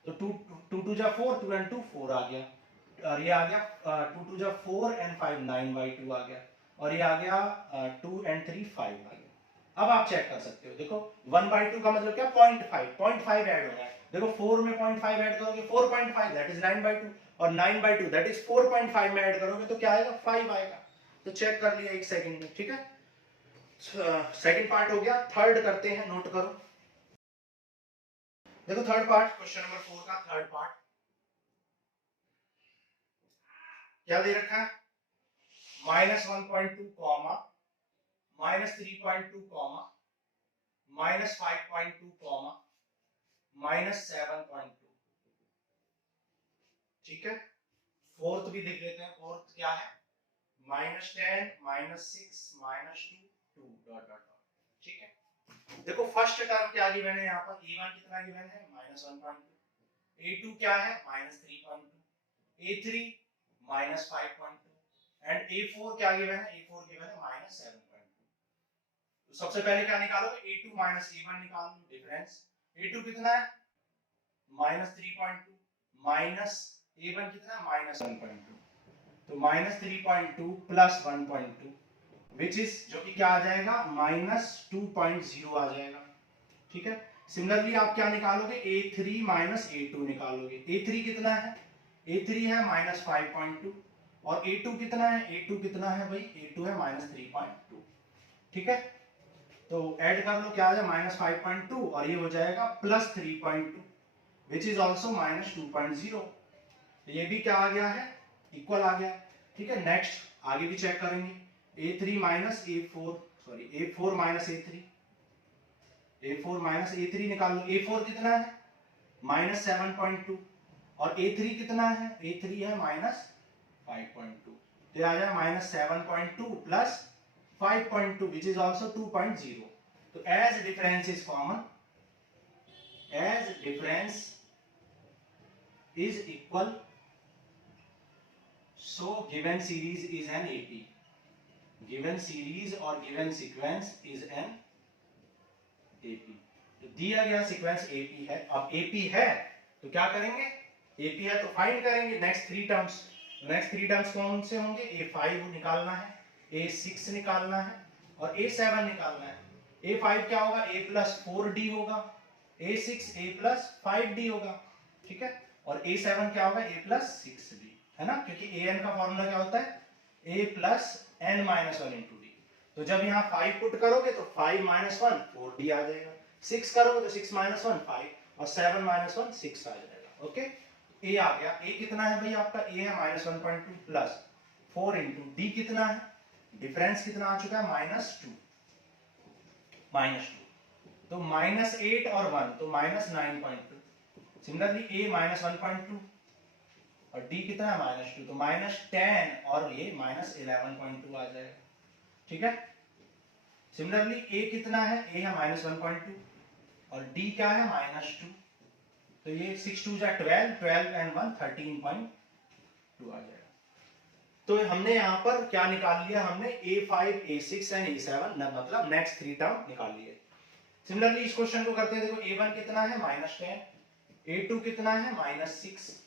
तो 2 2 जा 4, 2 and 2 4 आ गया, और ये आ गया 2 2 जा 4 एंड 5 9/2 आ गया, और ये आ गया 2 and 3 5 आ गया। अब आप चेक कर सकते हो, देखो 1/2 का मतलब क्या 0.5 ऐड हो रहा है। देखो 4 में 0.5 ऐड करोगे 4.5 दैट इज 9/2, और 9/2 दैट इज 4.5 में ऐड करोगे तो क्या आएगा 5 आएगा। तो चेक कर लिया एक सेकंड में। ठीक है, सेकंड पार्ट हो गया, थर्ड करते हैं, नोट करो। देखो थर्ड पार्ट, क्वेश्चन नंबर 4 का थर्ड पार्ट क्या दे रखा है, -1.2 कॉमा -3.2 कॉमा -5.2 कॉमा -7.2। ठीक है, फोर्थ भी देख लेते हैं, फोर्थ क्या है -10 -6 -2 2 डॉट डॉट डॉट। ठीक है, देखो फर्स्ट टर्म क्या गिवन है यहाँ पर, a1 कितना गिवन है -1.2, a2 क्या है -3.2, a3 -5.2 एंड a4 क्या गिवन है, a4 गिवन है -7.2। तो सबसे पहले क्या निकालोगे, a2 a1 निकाल लो, डिफरेंस a2 कितना है -3.2 माइनस a1 कितना है -1.2, तो -3.2 प्लस 1.2 विच इज जो कि क्या आ जाएगा -2.0 आ जाएगा। ठीक है, सिमिलरली आप क्या निकालोगे a3 a2 निकालोगे। a3 कितना है, a3 है -5.2, और a2 कितना है, a2 कितना है भाई, a2 है -3.2। ठीक है, तो ऐड कर लो, क्या आ जाएगा -5.2 और ये हो जाएगा +3.2 विच इज ऑल्सो -2.0। ये भी क्या आ गया है, इक्वल आ गया। ठीक है, नेक्स्ट आगे भी चेक करेंगे, a3 a4 sorry a4 a3, a4 a3 निकाल लो। a4 कितना है -7.2 और a3 कितना है, a3 है -5.2। तो आ जाएगा -7.2 प्लस 5.2 विच इज ऑल्सो 2.0। तो as difference is common, as difference is equal, so given series is an AP, given series or given sequence is an AP। तो दिया गया सीक्वेंस AP है। अब AP है तो क्या करेंगे, AP है तो फाइंड करेंगे next three terms. Next three terms कौन से होंगे, A5 निकालना है, A6 निकालना है और A7 निकालना है। A5 क्या होगा, A प्लस 4D होगा, A6 A प्लस 5D होगा, ठीक है, और A7 क्या होगा, A प्लस 6D, है ना, क्योंकि an का फॉर्मूला क्या होता है, a plus n minus 1 into D. तो जब यहाँ 5 पुट करोगे तो 5 माइनस 1 4d आ जाएगा, 6 करोगे तो 6 माइनस 1 5 और 7 माइनस 1 6 आ जाएगा। ओके, a आ गया। a कितना है भाई आपका, a है -1.2 प्लस 4 इंटू डी कितना है, डिफरेंस कितना आ चुका है -2, तो -8 और 1 तो -9.2। सिमिलरली a -1.2 और d कितना है -2 तो -10 और ये -11.2 आ जाएगा, ठीक है। सिमिलरली a कितना है, a है -1.2 और d क्या है -2, तो ये 6 2 जा 12, 12 एंड 1 13.2 आ जाएगा। तो हमने यहाँ पर क्या निकाल लिया, हमने a5 a6 एंड a7 मतलब नेक्स्ट थ्री टर्म निकाल लिए। सिमिलरली इस क्वेश्चन को करते हैं, देखो a1 कितना है -10, a2 कितना है -6,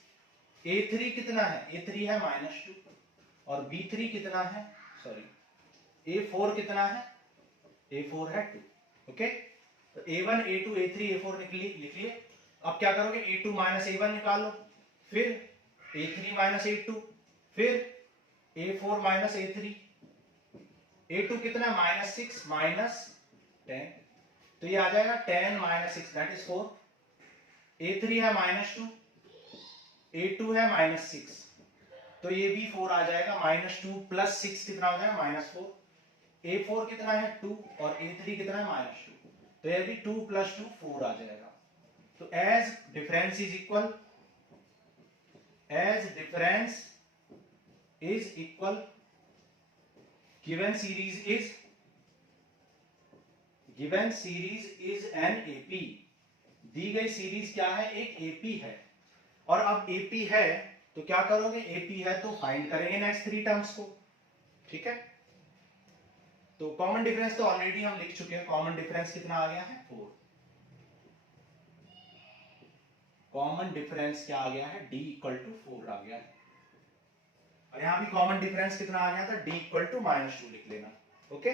A3 कितना है, A3 है -2 और B3 कितना है, सॉरी A4 कितना है, A4 है 2। ओके, तो A1 A2 A3 A4 लिख लिए। अब क्या करोगे, A2 माइनस A1 निकालो, फिर A3 माइनस A2, फिर A4 माइनस A3, A2 कितना है -6 -10, तो ये आ जाएगा 10 - 6 दैट इज 4। A3 है -2, A2 है -6, तो ये भी 4 आ जाएगा, -2 प्लस 6 कितना हो जाएगा -4। A4 कितना है 2 और A3 कितना है -2, तो ये भी 2 + 2 4 आ जाएगा। तो as difference is equal, as difference is equal, given series is an AP। दी गई सीरीज क्या है, एक AP है। और अब AP है तो क्या करोगे, AP है तो फाइंड करेंगे नेक्स्ट थ्री टर्म्स को, ठीक है। तो कॉमन डिफरेंस तो ऑलरेडी हम लिख चुके हैं, कॉमन डिफरेंस कितना आ गया है 4। कॉमन डिफरेंस क्या आ गया है, D = 4 आ गया है। और यहां भी कॉमन डिफरेंस कितना आ गया था, D = -2 लिख लेना। ओके,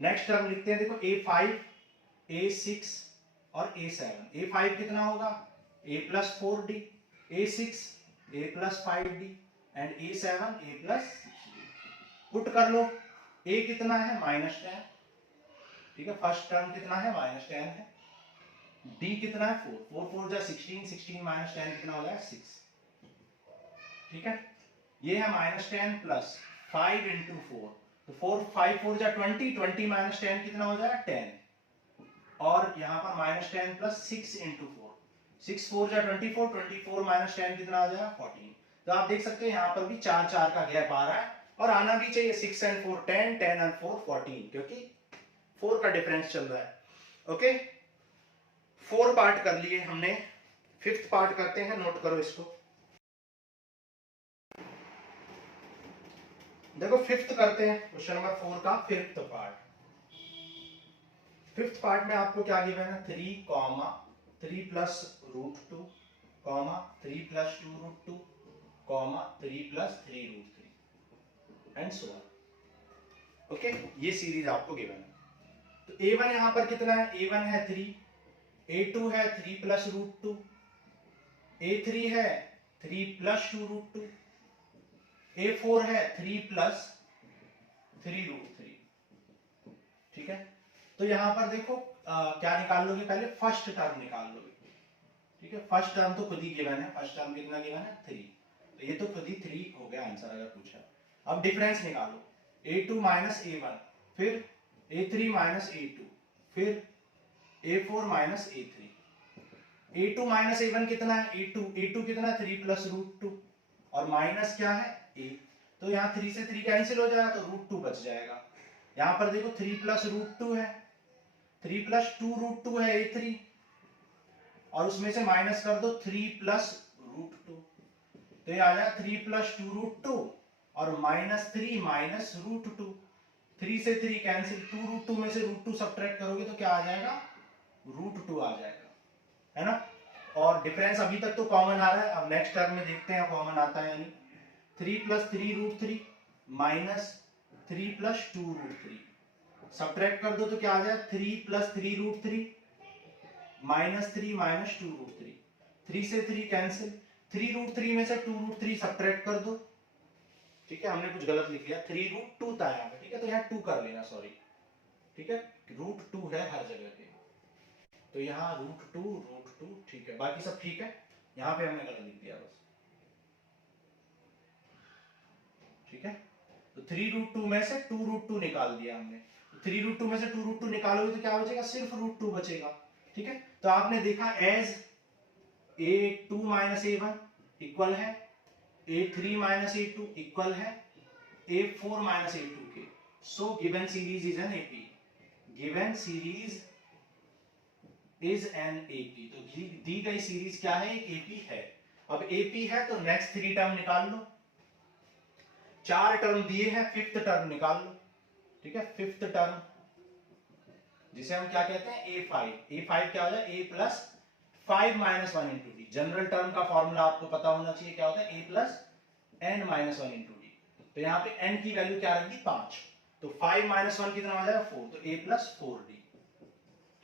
नेक्स्ट टर्म लिखते हैं, देखो A5 A6 और A7। A5 कितना होगा, A + 4D, A6 A + 5D and A7 A + 6D। Put कर लो, A कितना है -10, ठीक है, फर्स्ट टर्म कितना है -10 है, D कितना है 4, 4 4 जा 16, 16 - 10 कितना हो जाएगा 6, ठीक है। ये है -10 प्लस 5 × 4, तो 4 5 4 जा 20, 20 - 10 कितना हो जाएगा 10, और यहाँ पर -10 प्लस 6 × 4, 6 4 जा 24, 24 - 10 कितना आ जाएगा 14। तो आप देख सकते हैं यहाँ पर भी 4 4 का गैप आ रहा है, और आना भी चाहिए, 6 and 4 10, 10 and 4 14, क्योंकि 4 का डिफरेंस चल रहा है। ओके, 4 पार्ट कर लिए हमने, फिफ्थ पार्ट करते हैं, नोट करो इसको। देखो फिफ्थ करते हैं, क्वेश्चन नंबर 4 का फिफ्थ पार्ट। फिफ्थ पार्ट में आपको क्या गिवन है, 3, 3 + √2, 3 + 2 √2, 3 + 3 √3 एंड सो ऑन। ओके, ये सीरीज आपको गिवन है। तो A1 यहां पर कितना है, A1 है 3, A2 है 3 + √2, A3 है 3 + 2 √2, A4 है 3 + 3 √3, ठीक है। तो यहां पर देखो क्या निकाल लोगे, पहले फर्स्ट टर्म निकाल लोगे, ठीक है। फर्स्ट टर्म तो खुद ही गिवन है, फर्स्ट टर्म कितना गिवन है 3, तो ये तो खुद ही 3 हो गया आंसर अगर पूछा। अब डिफरेंस निकालो, A2 - A1, फिर A3 - A2, फिर A4 - A3। A2 - A1 कितना है, A2 कितना 3 + √2 और माइनस क्या है A, तो यहाँ 3 से 3 कैंसिल हो जाएगा, तो रूट 2 बच जाएगा। यहाँ पर देखो 3 प्लस रूट 2 है, 3 प्लस 2 रूट 2 है A3, और उसमें से माइनस कर दो 3 प्लस रूट 2, तो ये आ जाएगा 3 प्लस 2 रूट 2 और माइनस 3 माइनस रूट 2। 3 से 3 कैंसिल, 2 रूट 2 में से रूट 2 सब्ट्रैक्ट करोगे तो क्या आ जाएगा, रूट 2 आ जाएगा, है ना। और डिफरेंस अभी तक तो कॉमन आ रहा है, अब नेक्स्ट टर्म में देखते हैं कॉमन आता है यानी 3 plus 3 root 3 minus 3 plus 2 root 3, subtract कर दो तो क्या आ जाएगा 3 plus 3 root 3 minus 3 minus 2 root 3, 3 से 3 कैंसिल, 3 रूट 3 में से 2 रूट 3 सब्ट्रैक्ट कर दो, ठीक है, हमने कुछ गलत लिख लिया, 3 रूट 2 था यहाँ पे, ठीक है, तो यहाँ 2 कर लेना, सॉरी, ठीक है, रूट 2 है हर जगह पे, तो यहाँ रूट 2, ठीक है, बाकी सब ठीक है, यहाँ पे हमने गलत लिख दिया बस, ठीक है। तो 3 रूट 2 में से 2 रूट 2 निकाल दिया हमने, 3 रूट 2 में से 2 रूट 2 निकालोगे तो क्या बचेगा, सिर्फ रूट 2 बचेगा, ठीक है। तो आपने देखा as a2 minus a1 equal है a3 माइनस a2 इक्वल है a4 माइनस a2 के, so given series is an AP, given series is an AP, तो दी गई सीरीज क्या है, एक AP है। अब AP है तो नेक्स्ट 3 टर्म निकाल लो, 4 टर्म दिए हैं, 5th टर्म निकाल लो, ठीक है, 5th टर्म जिसे हम क्या कहते हैं A5 क्या हो जाए A plus 5 minus 1 into D, general term का फॉर्मूला आपको पता होना चाहिए, क्या होता है A plus n minus 1 into D, तो यहाँ पे n की वैल्यू क्या रहेगी 5, तो 5 माइनस 1 कितना हो जाएगा 4, तो A प्लस 4D,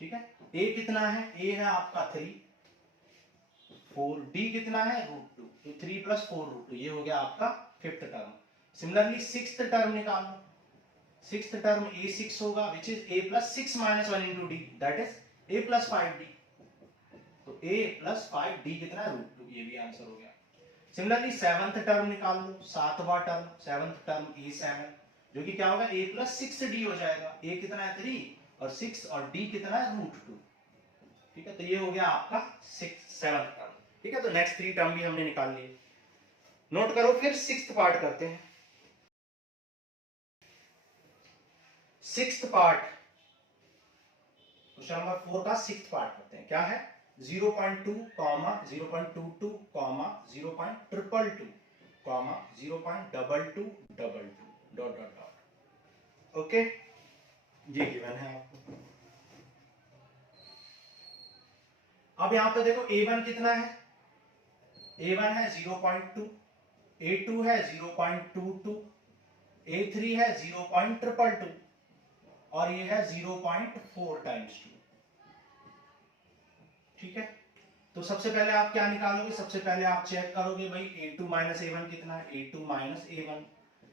ठीक है। A कितना है, A है आपका 3, 4D कितना है रूट 2, तो 3 प्लस 4 रूट 2, ये हो गया आपका 5th term. Similarly 6th term निकालो, 6th टर्म A6 होगा which is A plus 6 minus 1 into D, that is A plus 5D, तो A प्लस 5D कितना है रूट 2, ये भी आंसर हो गया। सिमिलरली 7th टर्म निकाल लो, 7वां टर्म 7th टर्म A7, जो कि क्या होगा A प्लस 6D हो जाएगा, A कितना है 3 और 6 और D कितना है रूट 2, ठीक है, तो ये हो गया आपका 7th टर्म, ठीक है। तो नेक्स्ट 3 टर्म भी हमने निकाल लिए, नोट करो। फिर 6th पार्ट करते हैं, 6th पार्ट, क्वेश्चन नंबर 4 का 6th पार्ट करते हैं, क्या है 0.2, 0.22, 0.222, 0.2222 डॉट डॉट डॉट, ओके, ये गिवन है आपको। अब यहां पे देखो A1 कितना है, A1 है 0.2, A2 है 0.22, A3 है 0.222 और ये है 0.4 टाइम्स 2, ठीक है। तो सबसे पहले आप क्या निकालोगे, सबसे पहले आप चेक करोगे भाई A2 माइनस A1 कितना है, A2 माइनस A1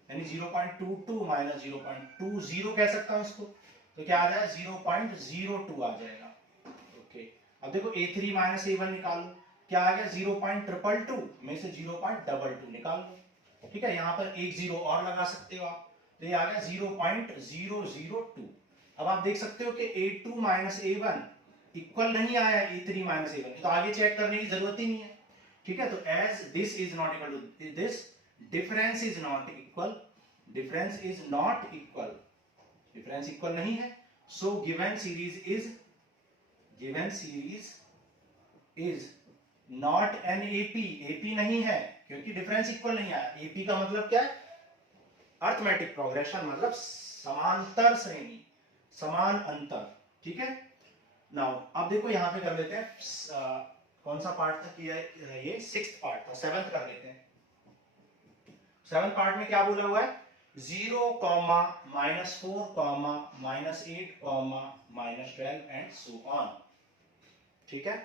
यानी 0.22 माइनस 0.20 कह सकता हूं इसको, तो क्या आ जाएगा 0.02 आ जाएगा, ओके। अब देखो A3 माइनस A1 निकालो, क्या आ गया 0.222 में से 0.22 निकाल लो, ठीक है, यहाँ पर एक जीरो और लगा सकते हो आप, तो ये आ गया 0.002। अब आप देख सकते हो कि A2 माइनस A1 इक्वल नहीं आया A3 माइनस A1, तो आगे चेक करने की जरूरत ही नहीं है, ठीक है। तो as this is not equal to this, difference is not equal, difference is not equal, difference equal नहीं है, so given series is not an AP नहीं है, क्योंकि डिफरेंस इक्वल नहीं आया। AP का मतलब क्या है, अर्थमेटिक प्रोग्रेशन, मतलब समांतर श्रेणी, समान अंतर, ठीक है। नाउ अब देखो यहां पे कर लेते हैं, कौन सा पार्ट था कि ये 6th पार्ट था, 7th कर लेते हैं। 7th पार्ट में क्या बोला हुआ है, 0, -4, -8, -12 एंड सो ऑन, ठीक है।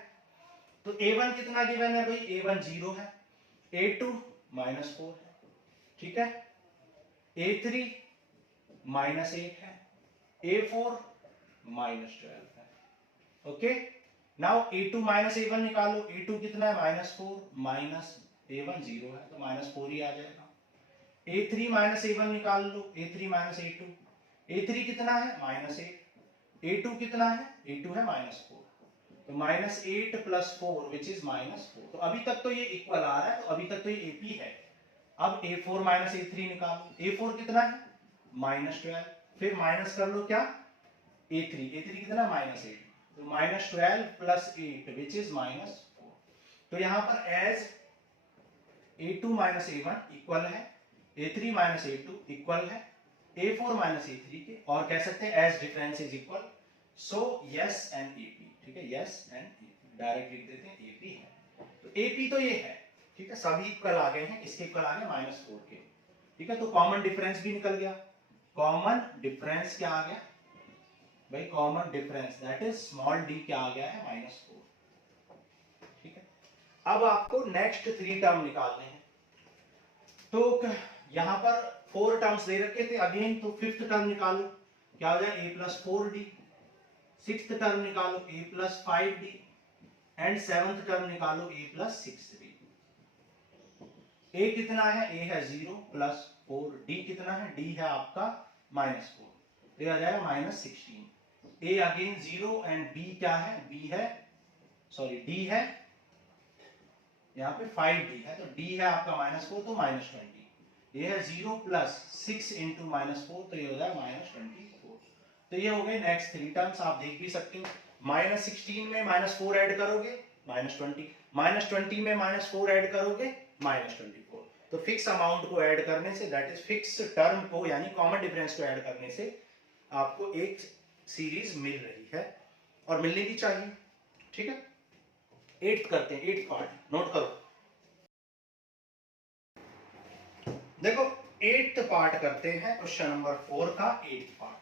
तो A1 कितना गिवन है भाई, A1 0 है, A2 -4 है, ठीक है, A3 -8 है, A4 -12 है, okay. Now A2 minus A1 निकालो, A2 कितना है -4 माइनस A1 0 है, तो -4 ही आ जाएगा। A3 माइनस A1 निकाल लो, A3 माइनस A2, A3 कितना है -8, A2 कितना है, A2 है -4, तो -8 + 4 विच इज -4, तो अभी तक तो ये इक्वल आ रहा है, तो अभी तक तो ये AP है। अब A4 माइनस A3 निकालो, A4 कितना है -12, फिर माइनस कर लो क्या A3, A3 कितना -8, तो -12 प्लस 8 विच इज -4। तो यहां पर as A2 minus A1 equal है A3 माइनस A2 इक्वल है A4 माइनस A3 के, और कह सकते हैं as difference is equal, so yes and AP, ठीक है, यस एंड AP डायरेक्ट लिख देते हैं AP है। तो AP तो ये है, ठीक है, सभी इक्वल आ गए हैं, इसके इक्वल आ गए -4 के, ठीक है। तो कॉमन डिफरेंस भी निकल गया। कॉमन डिफरेंस क्या आ गया भाई, common difference that is small d क्या आ गया है -4, ठीक है। अब आपको नेक्स्ट 3 टर्म निकालने हैं, तो यहां पर 4 टर्म्स दे रखे थे अगेन, तो 5th टर्म निकालो, क्या हो जाए A+4d, 6th टर्म निकालो A+5d, एंड 7th टर्म निकालो A+6d। A कितना है, A है 0 प्लस 4, D कितना है, D है आपका -4, तो आ जाएगा -16। A अगेन 0 एंड B क्या है, B है सॉरी D है यहाँ पे 5D है, तो D है आपका -4 तो -20, ये है 0 प्लस 6 इंटू -4, तो ये हो जाएगा -24। तो ये हो गए नेक्स्ट 3 टर्म्स, आप देख भी सकते हो। -16 में -4 ऐड करोगे -20, -20 में -4 ऐड करोगे -24। तो फिक्स अमाउंट को ऐड करने से, दैट इज फिक्स टर्म को यानी कॉमन डिफरेंस को ऐड करने से आपको एक सीरीज मिल रही है, और मिलनी भी चाहिए, ठीक है। 8th करते हैं, 8th पार्ट नोट करो। देखो 8th पार्ट करते हैं, क्वेश्चन नंबर 4 का 8th पार्ट।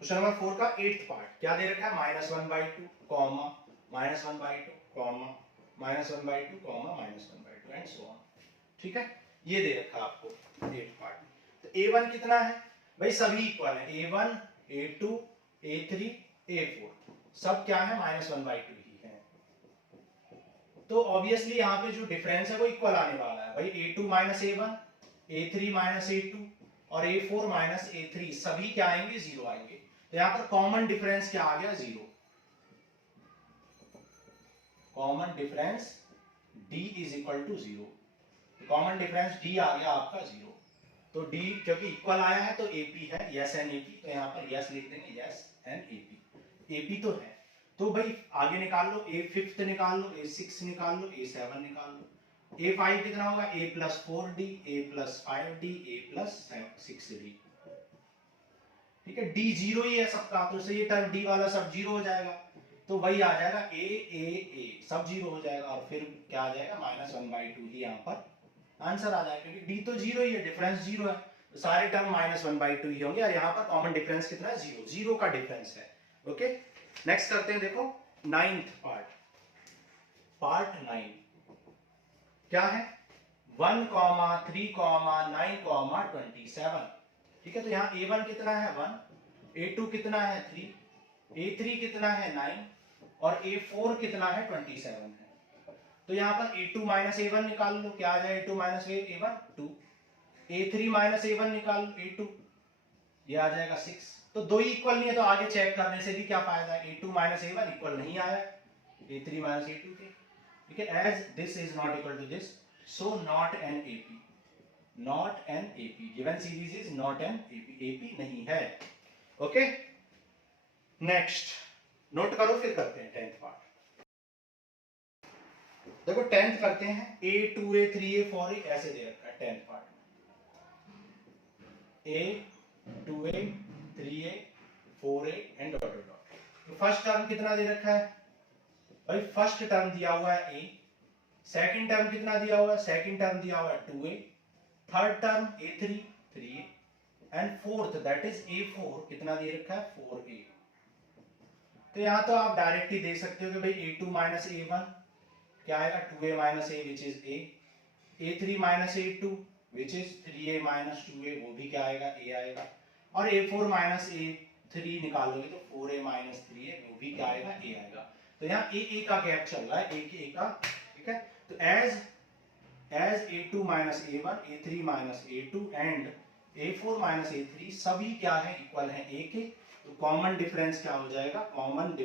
क्वेश्चन नंबर 4 का 8th पार्ट क्या दे रखा है, -1/2 comma -1/2 comma -1/2 comma -1/2 and so on, ठीक है। ये दे रखा है आपको 8th पार्ट में। तो A1 कितना है भाई, सभी इक्वल है, A1 A2 A3 A4 सब क्या है -1/2 ही है, तो ऑब्वियसली यहाँ पे जो डिफरेंस है वो इक्वल आने वाला है भाई। A2 minus A1, A3 minus A2 और A4 माइनस A3 सभी क्या आएंगे, 0 आएंगे। तो यहाँ पर कॉमन डिफरेंस क्या आ गया, 0। Common difference D is equal to 0, common difference D आ गया आपका 0। तो D क्योंकि इक्वल आया है तो AP है, यस एंड AP, तो यहाँ पर यस लिख देंगे, यस एंड AP, AP तो है। तो भाई आगे निकाल लो, A5 निकाल लो, A6 निकाल लो, A7 निकाल लो। A5 कितना होगा, A+4D, A+5D, A+6D, ठीक है। D 0 ही है सबका, तो ये टर्म D वाला सब 0 हो जाएगा, तो वही आ जाएगा A सब 0 हो जाएगा, और फिर क्या आ जाएगा -1/2 ही यहाँ पर आंसर आ जाएगा, क्योंकि D तो 0 ही है, डिफरेंस 0 है, तो सारे टर्म -1/2 ही होंगे, और यहाँ पर कॉमन डिफरेंस कितना है, 0, 0 का डिफरेंस है। ओके, नेक्स्ट करते हैं, देखो 9th पार्ट, पार्ट 9 क्या है, 1, 3, 9, 27, ठीक है। तो यहाँ A1 कितना है 1, A2 कितना है 3, A3 कितना है 9 और A4 कितना है 27 है। तो यहाँ पर A2 माइनस A1 निकाल लो, क्या आ जाए A2 minus A1 2, A3 minus A1 निकाल लो A2, ये आ जाएगा 6। तो दो ही इक्वल नहीं है, तो आगे चेक करने से भी क्या फायदा है, A2 माइनस A1 इक्वल नहीं आया A3 माइनस A2 के, ठीक है। As this is not equal to this, so not an AP, not an AP, given series is not an AP, AP नहीं है। ओके, नेक्स्ट नोट करो, फिर करते हैं 10th पार्ट। देखो 10th करते हैं, A 2A 3A 4A ऐसे दे रखा है 10th पार्ट में, A 2A 3A 4A and dot dot dot. तो फर्स्ट टर्म कितना दे रखा है भाई, फर्स्ट टर्म दिया हुआ है A, सेकंड टर्म कितना दिया हुआ है, सेकंड टर्म दिया हुआ है 2A, third term A3 3A and fourth that is A4 कितना दे रखा है 4A। तो यहां तो आप डायरेक्ट ही दे सकते हो कि भाई A2 माइनस A1 क्या आएगा 2A minus A which is A, A3 minus A2 which is 3A minus 2A वो भी क्या आएगा A आएगा, और A4 माइनस A3 निकालोगे तो 4A माइनस 3A वो भी क्या आएगा A आएगा। तो यहाँ A का गैप चल रहा है, A का, ठीक है। तो as A2 minus A1, A3 minus A2 and A4 minus A3 सभी क्या है, इक्वल है A के, तो कॉमन डिफरेंस क्या हो जाएगा, कॉमन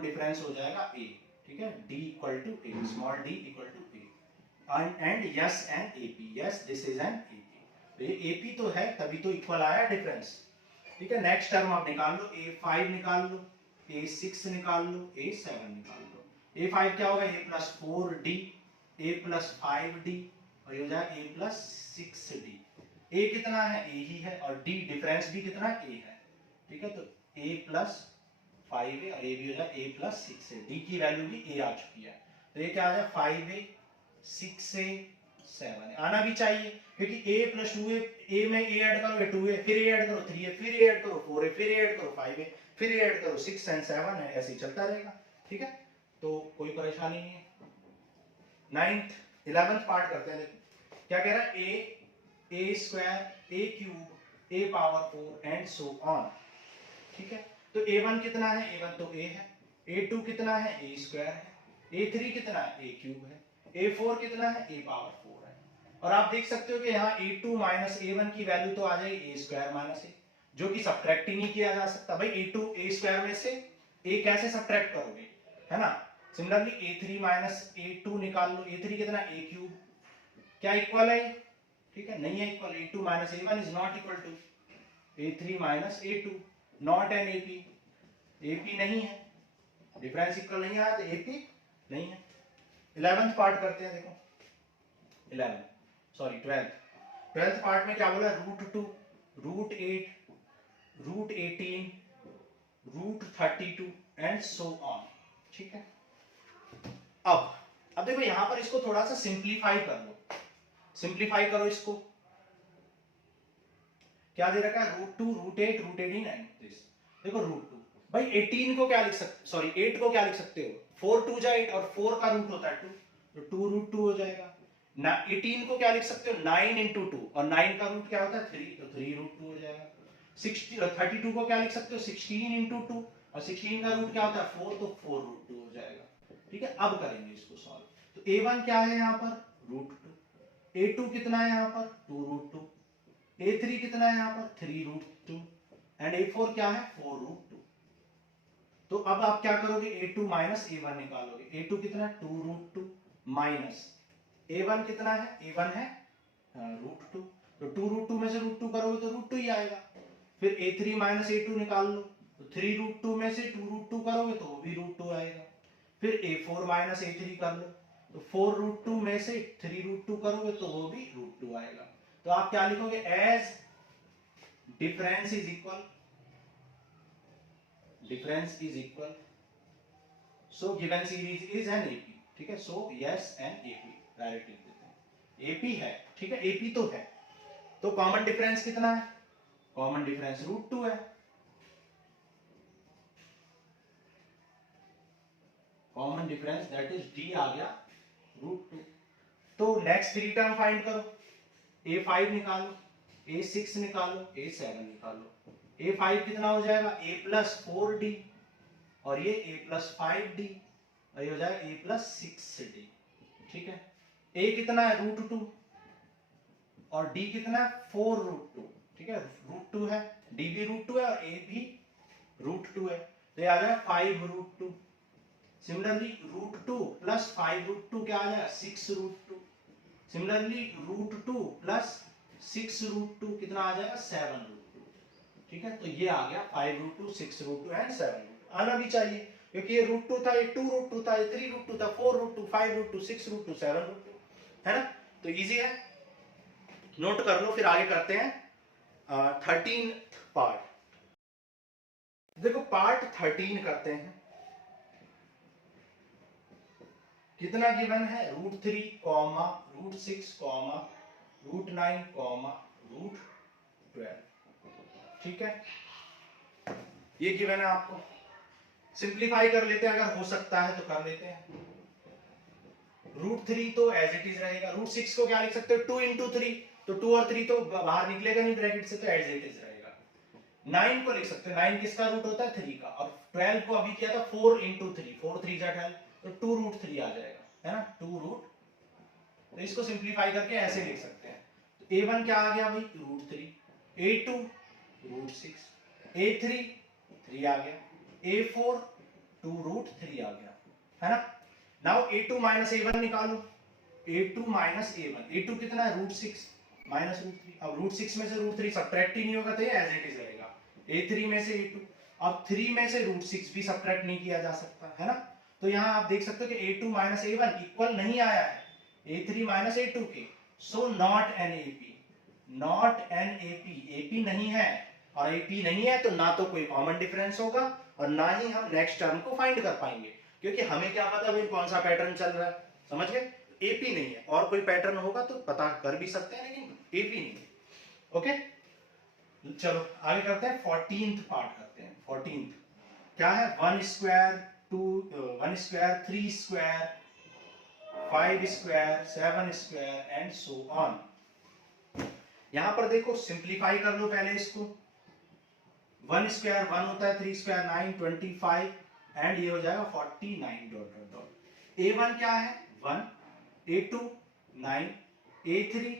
डिफरेंस हो जाएगा a, ठीक है, d equal to a, small d equal to a and yes an AP, yes this is an AP। तो ये AP तो है तभी तो इक्वल आया डिफरेंस, ठीक है। नेक्स्ट टर्म आप निकाल लो, a5 निकाल लो, a6 निकाल लो, a7 निकाल लो। a5 क्या होगा, a plus 4d, a plus 5d और ये हो जाएगा a प्लस 6d। a कितना है, a ही है और d डिफरेंस भी कितना है, a है, ठीक है। तो a प्लस 5a और a भी हो जाएगा a प्लस 6a, d की वैल्यू भी a आ चुकी है। तो ये क्या आ जाएगा 5a 6a 7a आना भी चाहिए, क्योंकि a प्लस 2a, a में a ऐड करोगे 2a, फिर a ऐड करो 3a, फिर a ऐड करो 4a, फिर a ऐड करो 5a, फिर a ऐड करो 6 and 7 है, ऐसे ही चलता रहेगा, ठीक है। तो कोई परेशानी नहीं है। 9th 11th पार्ट करते हैं, देखो क्या कह रहा है, a square a cube a power 4 and so on, ठीक है। तो a1 कितना है, a1 तो a है, a2 कितना है, a स्क्वायर है, a3 कितना है, a क्यूब है, a4 कितना है, a पावर 4 है। और आप देख सकते हो कि यहाँ a2 माइनस a1 की वैल्यू तो आ जाएगी a स्क्वायर माइनस a, जो कि सब्ट्रैक्ट ही नहीं किया जा सकता भाई। a2 a स्क्वायर में से a कैसे सब्ट्रैक्ट करोगे, है ना। सिमिलरली a3 माइनस a2 निकाल लो, a3 कितना a क्यूब, क्या इक्वल है, ठीक है, नहीं है equal. a2 minus a1 is not equal to a3 minus a2, not an AP, AP नहीं है, डिफरेंस इक्वल नहीं आया तो AP नहीं है। 11th पार्ट करते हैं, देखो 12th पार्ट में क्या बोला, √2 √8 √18 √32 एंड सो ऑन, ठीक है। अब देखो यहां पर इसको थोड़ा सा सिंप्लीफाई कर लो, सिंप्लीफाई करो इसको। क्या दे रखा है, √2 √8 √18 एंड दिस। देखो √2 भाई 18 को क्या लिख सकते, सॉरी 8 को क्या लिख सकते हो, 4 2 जा 8 और 4 का रूट होता है 2, तो 2 √2 हो जाएगा ना। 18 को क्या लिख सकते हो, 9 into 2 और 9 का रूट क्या होता है 3, तो 3 √2 हो जाएगा। 32 को क्या लिख सकते हो, 16 into 2 और 16 का रूट क्या होता है 4, तो 4 √2 हो जाएगा, ठीक है। अब करेंगे इसको सॉल्व। तो a1 क्या है यहाँ पर √2, a2 कितना है यहाँ पर 2 √2, a3 कितना है यहाँ पर 3 √2 एंड a4 क्या है 4 √2। तो अब आप क्या करोगे, a2 माइनस a1 निकालोगे, a2 कितना है 2 √2 माइनस a1 कितना है, a1 है √2, तो 2 √2 में से √2 करोगे तो √2 ही आएगा। फिर a3 माइनस a2 निकाल लो, तो 3 √2 में से 2 √2 करोगे तो वो भी √2 आएगा। फिर a4 माइनस a3 कर लो, तो 4 √2 में से 3 √2 करोगे तो वो भी √2 आएगा। तो आप क्या लिखोगे, as difference is equal, difference is equal, so given series is an AP, ठीक है। So yes an AP direct लिख देते हैं, AP है, ठीक है, AP तो है। तो कॉमन डिफरेंस कितना है, कॉमन डिफरेंस √2 है, common difference that is D आ गया √2। तो नेक्स्ट 3 टर्म फाइंड करो, a5 निकालो, a6 निकालो, a7 निकालो। a5 कितना हो जाएगा, a प्लस 4d और ये a प्लस 5d और ये हो जाएगा a प्लस 6d, ठीक है। a कितना है √2 और d कितना है 4 √2, ठीक है, √2 है, d भी √2 है और a भी √2 है, तो ये आ जाएगा 5 √2। सिमिलरली √2 प्लस 5 √2 क्या आ जाएगा 6 √2। सिमिलरली √2 प्लस 6 √2 कितना आ जाएगा 7 √2, ठीक है। तो ये आ गया 5 √2 6 √2 एंड 7 √2 आना भी चाहिए, क्योंकि ये √2 था, ये 2 √2 था, ये 3 √2 था, 4 √2 5 √2 6 √2 7 √2, है ना। तो इजी है, नोट कर लो। फिर आगे करते हैं 13th पार्ट। देखो पार्ट 13 करते हैं, कितना गिवन है, √3 कॉमा √6 कॉमा √9 कॉमा √12, ठीक है, ये गिवन है आपको। सिंप्लीफाई कर लेते हैं, अगर हो सकता है तो कर लेते हैं। √3 तो एज इट इज रहेगा, √6 को क्या लिख सकते हो 2 into 3, तो 2 और 3 तो बाहर निकलेगा नहीं ब्रैकेट से, तो एज इट इज रहेगा। 9 को लिख सकते हो, 9 किसका रूट होता है 3 का, और 12 को अभी किया था 4 into 3, 4 3 जा 12, तो 2 √3 आ जाएगा, है ना 2 तो इसको सिंप्लीफाई करके ऐसे लिख सकते हैं। तो a1 क्या आ गया भाई √3, A2 √6, A3 3 आ गया, A4 2√3 आ गया, है ना। नाउ A2 माइनस A1 निकालो, A2 माइनस A1, A2 कितना है √6 माइनस √3, अब √6 में से √3 सब्ट्रैक्ट ही नहीं होगा तो ये एज इट इज रहेगा, A3 में से A2, अब 3 में से √6 भी सब्ट्रैक्ट नहीं किया जा सकता, है ना। तो यहाँ आप देख सकते हो कि A2 माइनस A1 इक्वल नहीं आया है A3 माइनस A2 के, सो not an AP, not an AP, AP नहीं है, और AP नहीं है तो ना तो कोई कॉमन डिफरेंस होगा और ना ही हम नेक्स्ट टर्म को फाइंड कर पाएंगे, क्योंकि हमें क्या पता भाई कौन सा पैटर्न चल रहा है, समझ गए। AP नहीं है, और कोई पैटर्न होगा तो पता कर भी सकते हैं, लेकिन AP नहीं है। ओके, चलो आगे करते हैं, 14th पार्ट करते हैं। 14th क्या है, 1 square 2 1 square 3 square 5 square 7 square and so on. यहां पर देखो सिंप्लीफाई कर लो पहले इसको, 1 स्क्वायर 1 होता है, 3 स्क्वायर 9, 25 एंड ये हो जाएगा 49 डॉट डॉट डॉट। A1 क्या है 1, A2 9, A3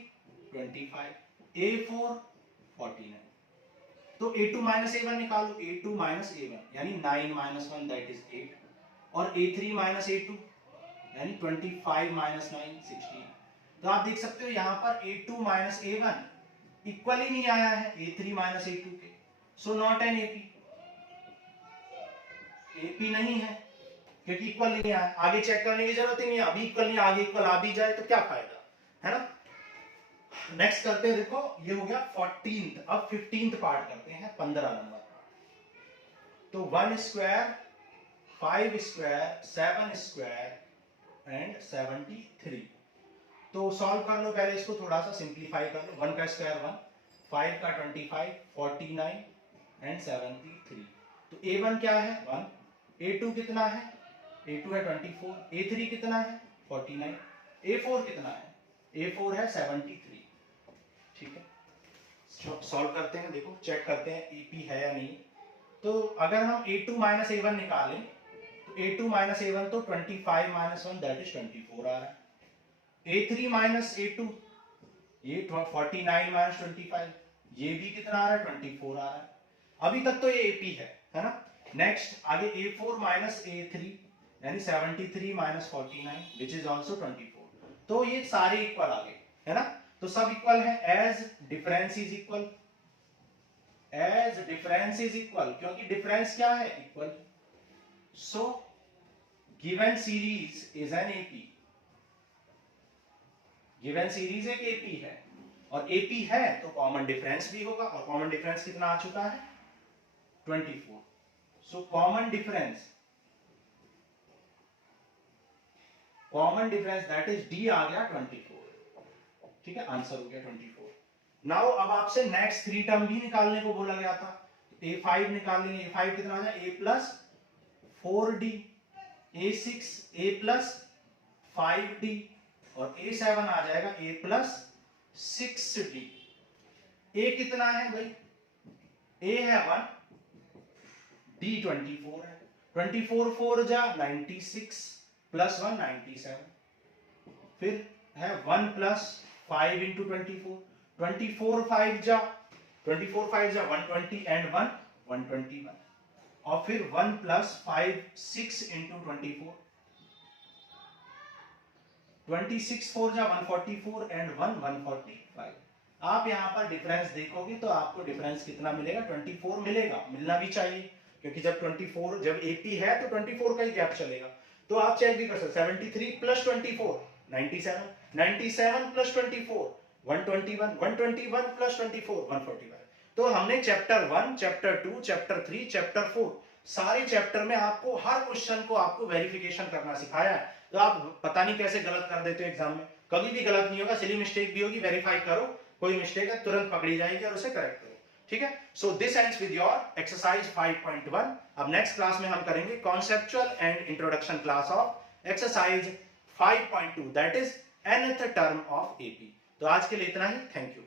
25, A4 49। तो A2 माइनस A1 निकालो, A2 माइनस A1 यानी 9 माइनस 1 दैट इज 8, और A3 माइनस A2 यानी 25 माइनस 9 16। तो आप देख सकते हो यहाँ पर A2 माइनस A1 इक्वल ही नहीं आया है A3 माइनस A2 के, सो नॉट एन AP, AP नहीं है क्योंकि इक्वल नहीं आया। आगे चेक करने की जरूरत ही नहीं है, अभी इक्वल नहीं, आगे इक्वल आ भी जाए तो क्या फायदा, है ना। नेक्स्ट करते हैं, देखो ये हो गया 14th, अब 15th पार्ट करते हैं, 15 नंबर। तो 1 स्क्वायर 5 स्क्वायर 7 स्क्वायर एंड 73। तो सॉल्व कर लो पहले इसको, थोड़ा सा सिंप्लीफाई कर लो, 1 का स्क्वायर 1, 5 का 25, 49 एंड 73। तो A1 क्या है 1, A2 कितना है, A2 है 24, A3 कितना है 49, A4 कितना है, A4 है 73। ठीक है, सॉल्व करते हैं, देखो चेक करते हैं AP है या नहीं। तो अगर हम A2 माइनस A1 निकालें तो A2 माइनस A1 तो 25 माइनस 1 दैट इज 24 आ रहा है, A3 माइनस A2 ये 49 माइनस 25 ये भी कितना आ रहा है 24 आ रहा है। अभी तक तो ये AP है ना। नेक्स्ट आगे A4 माइनस A3 यानी 73 माइनस 49 विच इज ऑल्सो 24। तो ये सारे इक्वल आ गए, है ना। तो सब इक्वल है, as difference is equal, as difference is equal, क्योंकि डिफरेंस क्या है equal. So given series is an AP, given series एक AP है, और AP है तो कॉमन डिफरेंस भी होगा, और कॉमन डिफरेंस कितना आ चुका है 24। So common difference that is D आ गया 24। ठीक है, आंसर हो गया 24। नाउ अब आपसे नेक्स्ट 3 टर्म भी निकालने को बोला गया था, A5 निकालेंगे, A5 कितना आ जाए A plus 4D, A6 A plus 5D और A7 आ जाएगा A प्लस 6D। A कितना है भाई, A है 1, D 24 है, 24 4 जा 96 प्लस 1 97, फिर है 1 प्लस 5 इंटू 24, 24 5 जा 120 एंड 1 121, और फिर 1 प्लस 5 6 इंटू 24, 26 4 जा 144 एंड 1 145। आप यहाँ पर डिफरेंस देखोगे तो आपको डिफरेंस कितना मिलेगा 24 मिलेगा, मिलना भी चाहिए, क्योंकि जब 24 जब AP है तो 24 का ही गैप चलेगा। तो आप चेक भी कर सकते, 73 प्लस 24 97, 97 प्लस 24 121, 121 प्लस 24 145। तो हमने चैप्टर 1, चैप्टर 2, चैप्टर 3, चैप्टर 4 सारे चैप्टर में आपको हर क्वेश्चन को आपको वेरिफिकेशन करना सिखाया है। तो आप पता नहीं कैसे गलत कर देते हो एग्जाम में, कभी भी गलत नहीं होगा, सिली मिस्टेक भी होगी, वेरीफाई करो, कोई मिस्टेक है तुरंत पकड़ी जाएगी और उसे करेक्ट करो। ठीक है, so this ends with your exercise 5.1। अब नेक्स्ट क्लास में हम करेंगे conceptual and introduction class of exercise 5.2 that is nth term of AP। तो आज के लिए इतना ही, थैंक यू।